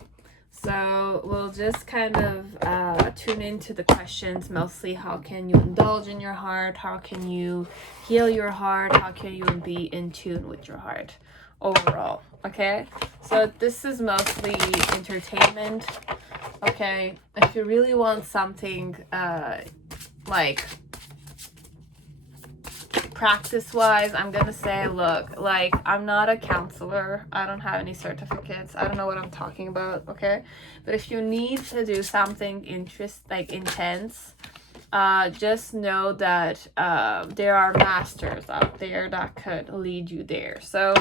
So we'll just kind of tune into the questions, mostly how can you indulge in your heart, how can you heal your heart, how can you be in tune with your heart overall, okay? So this is mostly entertainment, okay? If you really want something like practice-wise, I'm gonna say, look, like, I'm not a counselor. I don't have any certificates. I don't know what I'm talking about, okay? But if you need to do something intense, just know that there are masters out there that could lead you there. So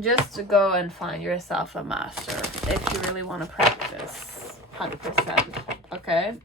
just to go and find yourself a master if you really want to practice 100%, okay?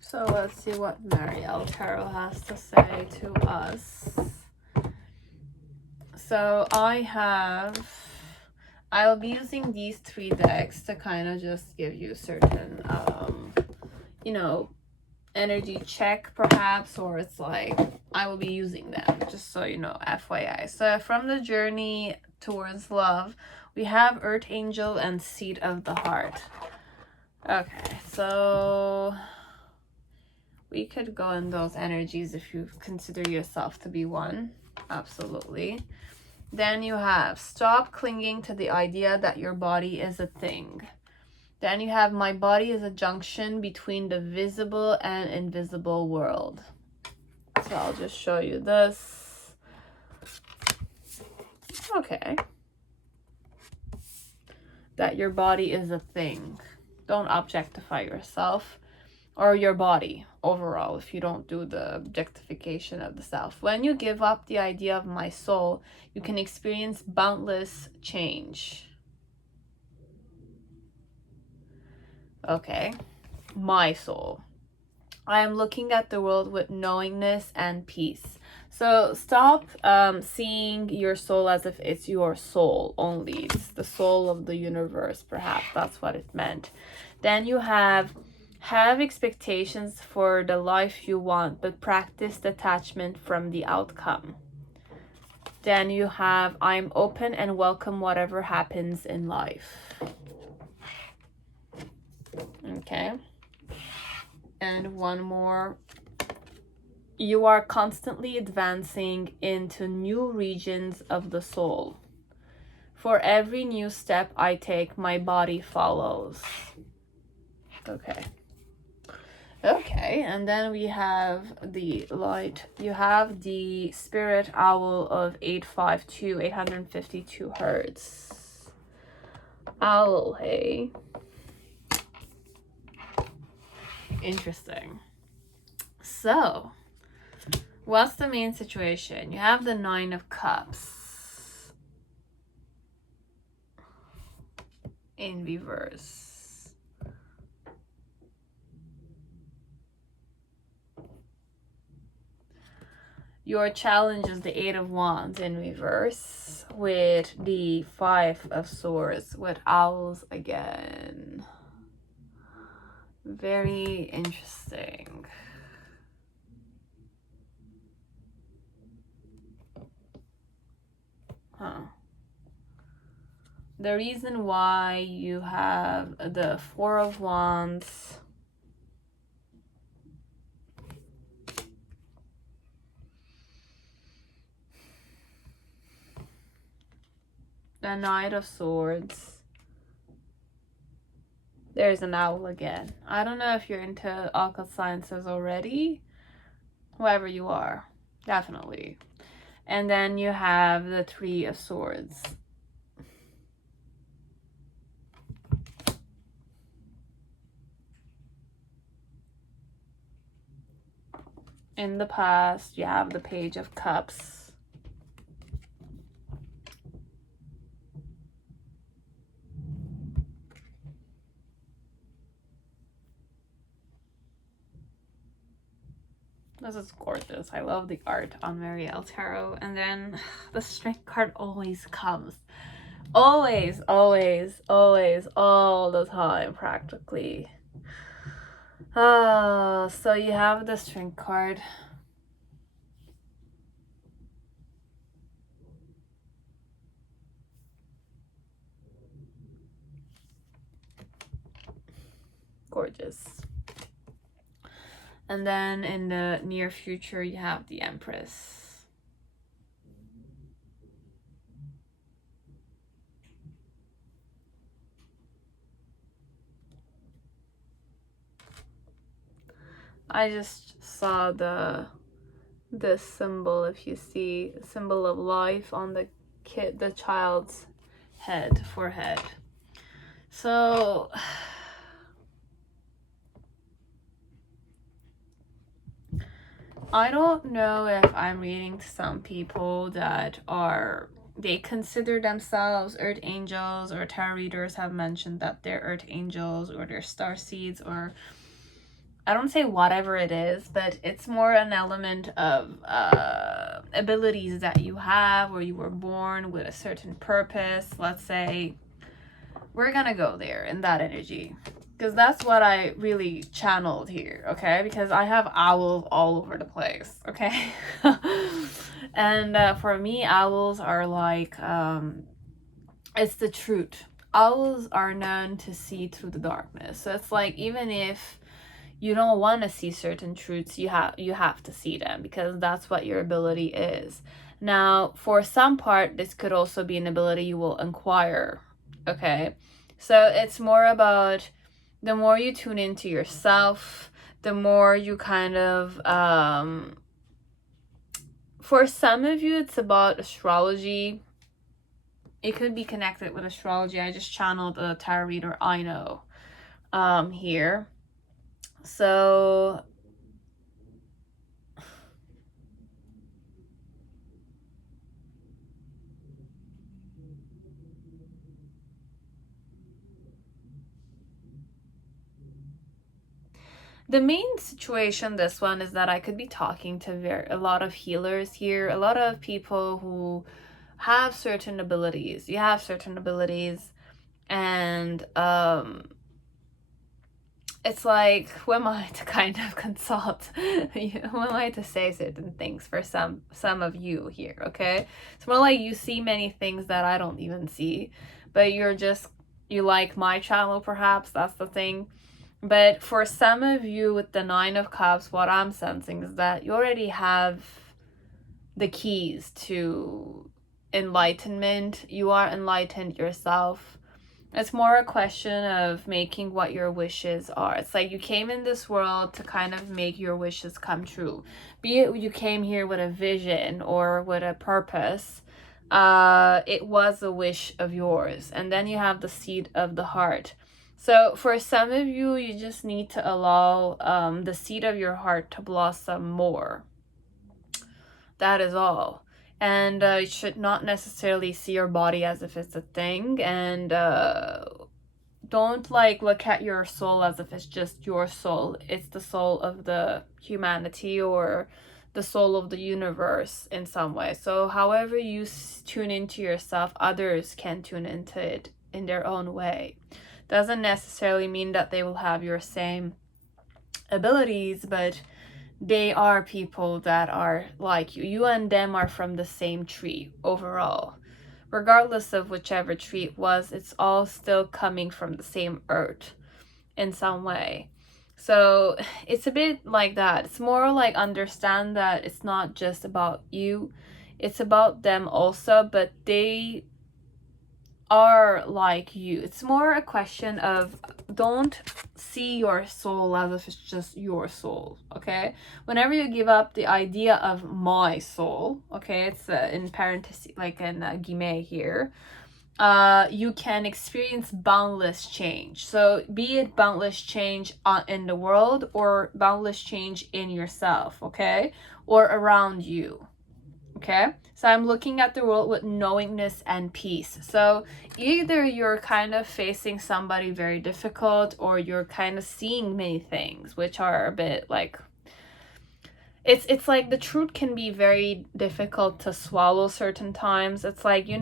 So let's see what Marielle Tarot has to say to us. So I'll be using these 3 decks to kind of just give you certain, you know, energy check perhaps, or it's like I will be using them, just so you know, FYI. So from the journey towards love, we have Earth Angel and Seed of the Heart. Okay, so we could go in those energies if you consider yourself to be one. Absolutely. Then you have stop clinging to the idea that your body is a thing. Then you have my body is a junction between the visible and invisible world. So I'll just show you this. Okay. That your body is a thing. Don't objectify yourself or your body overall if you don't do the objectification of the self. When you give up the idea of my soul, you can experience boundless change. Okay. My soul. I am looking at the world with knowingness and peace. So stop seeing your soul as if it's your soul only. It's the soul of the universe, perhaps. That's what it meant. Then you have expectations for the life you want, but practice detachment from the outcome. Then you have I'm open and welcome whatever happens in life. Okay. And one more. You are constantly advancing into new regions of the soul. For every new step I take, my body follows. Okay. Okay, and then we have the light. You have the spirit owl of 852, 852 hertz. Owl, hey. Interesting. So, what's the main situation? You have the 9 of Cups in reverse. Your challenge is the 8 of Wands in reverse with the 5 of Swords with owls again. Very interesting. Huh. The reason why you have the 4 of Wands, the Knight of Swords, there's an owl again. I don't know if you're into occult sciences already. Whoever you are, definitely. And then you have the 3 of Swords. In the past, you have the Page of Cups. This is gorgeous. I love the art on Marielle Tarot. And then the Strength card always comes. Always, always, always, all the time, practically. So you have the Strength card. Gorgeous. And then in the near future, you have the Empress. I just saw the symbol, if you see, symbol of life on the child's forehead. So I don't know if I'm reading to some people that they consider themselves earth angels, or tarot readers have mentioned that they're earth angels or they're star seeds, or I don't say whatever it is, but it's more an element of abilities that you have, or you were born with a certain purpose. Let's say we're gonna go there in that energy, because that's what I really channeled here, okay? Because I have owls all over the place, okay? And for me, owls are like, it's the truth. Owls are known to see through the darkness. So it's like, even if you don't want to see certain truths, you have to see them, because that's what your ability is. Now, for some part, this could also be an ability you will acquire, okay? So it's more about, the more you tune into yourself, the more you kind of, for some of you, it's about astrology. It could be connected with astrology. I just channeled a tarot reader I know here. So The main situation, this one, is that I could be talking to a lot of healers here, a lot of people who have certain abilities. You have certain abilities, and it's like, who am I to kind of consult? Who am I to say certain things for some of you here, okay? It's more like you see many things that I don't even see, but you like my channel, perhaps, that's the thing. But for some of you with the Nine of Cups, what I'm sensing is that you already have the keys to enlightenment. You are enlightened yourself. It's more a question of making what your wishes are. It's like you came in this world to kind of make your wishes come true. Be it you came here with a vision or with a purpose, it was a wish of yours. And then you have the seed of the heart. So for some of you, you just need to allow the seed of your heart to blossom more. That is all. And you should not necessarily see your body as if it's a thing. And don't like look at your soul as if it's just your soul. It's the soul of the humanity or the soul of the universe in some way. So however you tune into yourself, others can tune into it in their own way. Doesn't necessarily mean that they will have your same abilities, but they are people that are like you. You and them are from the same tree overall. Regardless of whichever tree it was, it's all still coming from the same earth in some way. So it's a bit like that. It's more like understand that it's not just about you. It's about them also, but they are like you. It's more a question of don't see your soul as if it's just your soul, okay? Whenever you give up the idea of my soul, okay, it's in parentheses, like in guillemets here, you can experience boundless change. So be it boundless change in the world or boundless change in yourself, okay? Or around you. Okay, so I'm looking at the world with knowingness and peace. So either you're kind of facing somebody very difficult or you're kind of seeing many things which are a bit like, it's like the truth can be very difficult to swallow certain times. It's like, you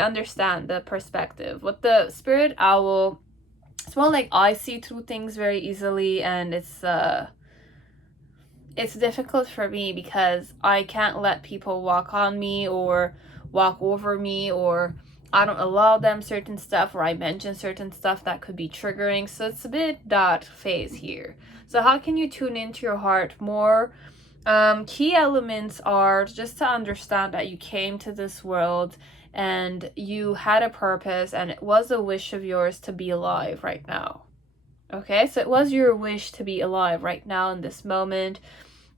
understand the perspective. With the spirit owl, it's more like I see through things very easily, and it's difficult for me because I can't let people walk on me or walk over me, or I don't allow them certain stuff, or I mention certain stuff that could be triggering. So it's a bit that phase here. So how can you tune into your heart more? Key elements are just to understand that you came to this world and you had a purpose, and it was a wish of yours to be alive right now. Okay, so it was your wish to be alive right now in this moment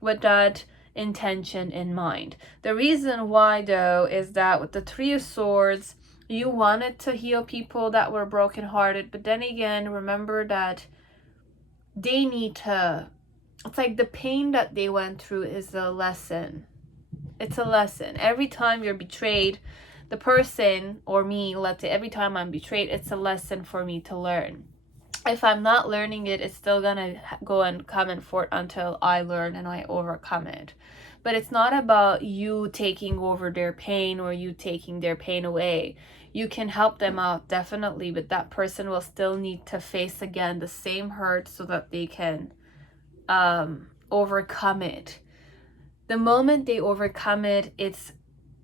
with that intention in mind. The reason why, though, is that with the Three of Swords, you wanted to heal people that were brokenhearted, but then again, remember that they need to, it's like the pain that they went through is a lesson. It's a lesson. Every time you're betrayed, the person, or me, let's say, every time I'm betrayed, it's a lesson for me to learn. If I'm not learning it, it's still gonna go and come and forth until I learn and I overcome it. But it's not about you taking over their pain or you taking their pain away. You can help them out, definitely, but that person will still need to face again the same hurt so that they can overcome it. The moment they overcome it, it's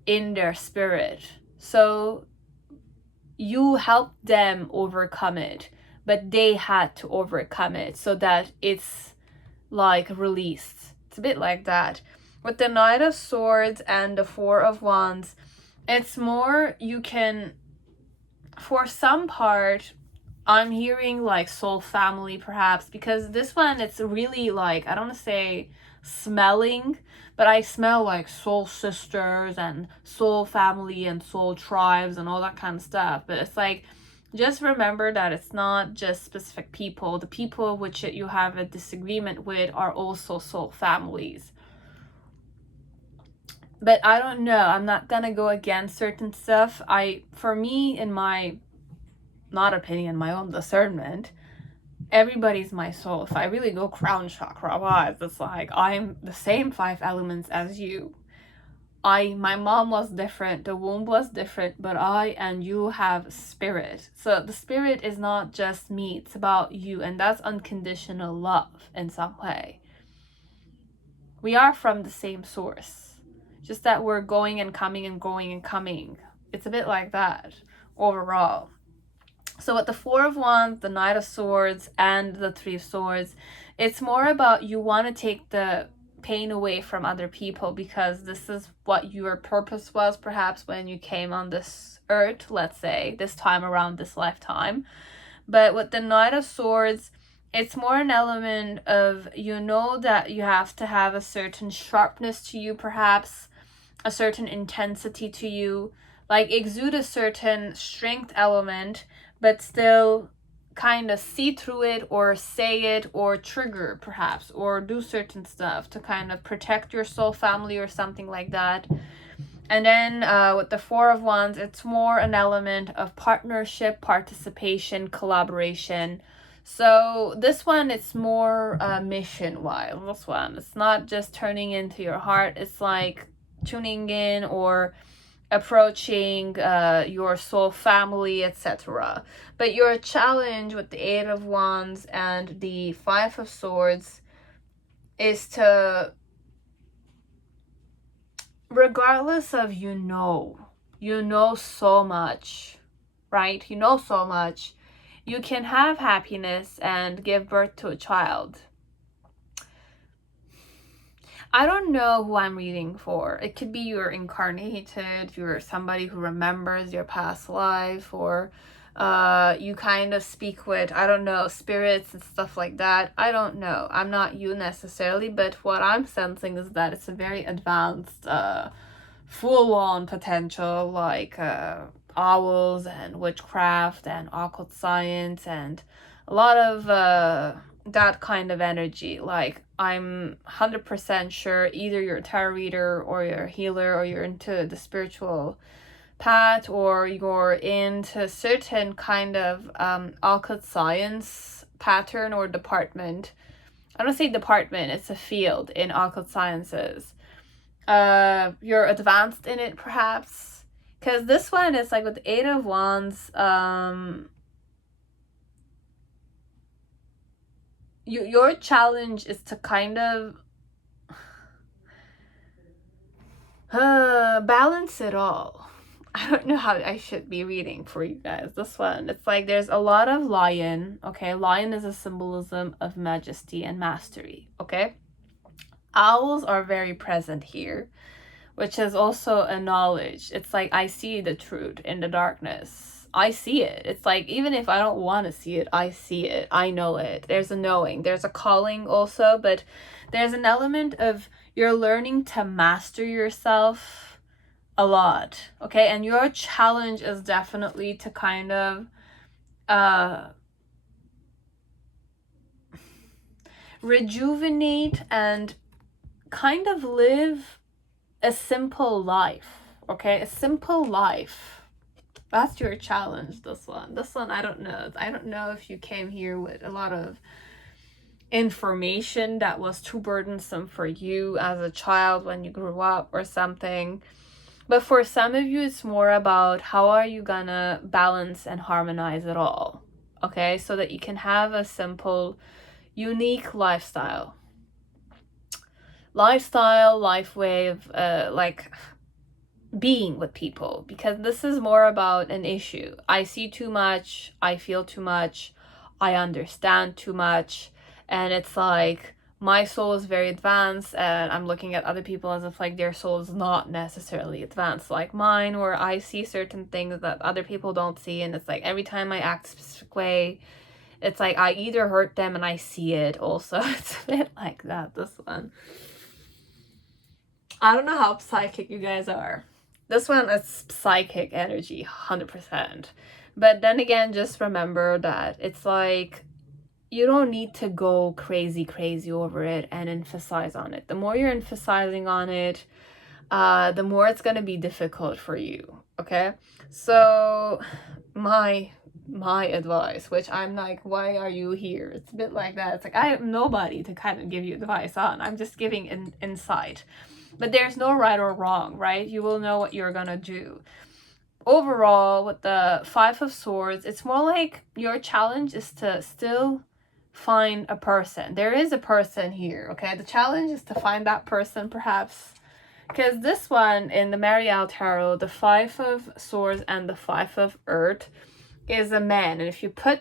in their spirit. So you help them overcome it, but they had to overcome it so that it's like released. It's a bit like that. With the Knight of Swords and the Four of Wands, it's more you can, for some part, I'm hearing like soul family perhaps, because this one, it's really like, I don't want to say smelling, but I smell like soul sisters and soul family and soul tribes and all that kind of stuff. But it's like, just remember that it's not just specific people. The people which you have a disagreement with are also soul families. But I don't know. I'm not gonna go against certain stuff. For me, in my, not opinion, my own discernment, everybody's my soul. If I really go crown chakra wise, it's like I'm the same 5 elements as you. My mom was different, the womb was different, but I and you have spirit. So the spirit is not just me, it's about you, and that's unconditional love in some way. We are from the same source, just that we're going and coming and going and coming. It's a bit like that overall. So with the 4 of Wands, the Knight of Swords, and the 3 of Swords, it's more about you want to take the pain away from other people, because this is what your purpose was perhaps when you came on this earth, let's say, this time around, this lifetime. But with the Knight of Swords, it's more an element of, you know, that you have to have a certain sharpness to you, perhaps a certain intensity to you, like exude a certain strength element, but still kind of see through it or say it or trigger perhaps or do certain stuff to kind of protect your soul family or something like that. And then with the 4 of Wands, it's more an element of partnership, participation, collaboration. So this one, it's more mission-wise. This one, it's not just turning into your heart. It's like tuning in or approaching your soul family, etc. But your challenge with the 8 of Wands and the 5 of Swords is to, regardless of you know so much, right? You know so much. You can have happiness and give birth to a child. I don't know who I'm reading for. It could be you're incarnated, you're somebody who remembers your past life, or you kind of speak with, I don't know, spirits and stuff like that. I don't know. I'm not you necessarily, but what I'm sensing is that it's a very advanced, full-on potential, like owls and witchcraft and occult science and a lot of that kind of energy. Like, I'm 100% sure either you're a tarot reader or you're a healer or you're into the spiritual path or you're into certain kind of occult science pattern or department. I don't say department, it's a field in occult sciences. You're advanced in it perhaps, because this one is like with the 8 of Wands, your challenge is to kind of balance it all. I don't know how I should be reading for you guys. This one, it's like there's a lot of lion. Okay, lion is a symbolism of majesty and mastery. Okay, owls are very present here, which is also a knowledge. It's like, I see the truth in the darkness. I see it. It's like, even if I don't want to see it, I see it. I know it. There's a knowing. There's a calling also, but there's an element of you're learning to master yourself a lot. Okay, and your challenge is definitely to kind of rejuvenate and kind of live a simple life. Okay, a simple life. That's your challenge, this one. This one, I don't know. I don't know if you came here with a lot of information that was too burdensome for you as a child when you grew up or something. But for some of you, it's more about how are you gonna balance and harmonize it all. Okay, so that you can have a simple, unique lifestyle. Life way of like being with people, because this is more about an issue. I see too much, I feel too much, I understand too much, and it's like my soul is very advanced and I'm looking at other people as if like their soul is not necessarily advanced like mine, or I see certain things that other people don't see, and it's like every time I act a specific way, it's like I either hurt them and I see it also. It's a bit like that, this one. I don't know how psychic you guys are. This one is psychic energy, 100%. But then again, just remember that it's like you don't need to go crazy over it and emphasize on it. The more you're emphasizing on it, the more it's going to be difficult for you, okay? So my my advice, which I'm like, why are you here? It's a bit like that. It's like, I am nobody to kind of give you advice on. I'm just giving an insight. But there's no right or wrong, right? You will know what you're gonna do. Overall, with the Five of Swords, it's more like your challenge is to still find a person. There is a person here, okay? The challenge is to find that person, perhaps. Because this one, in the Marial Tarot, the Five of Swords and the Five of Earth is a man. And if you put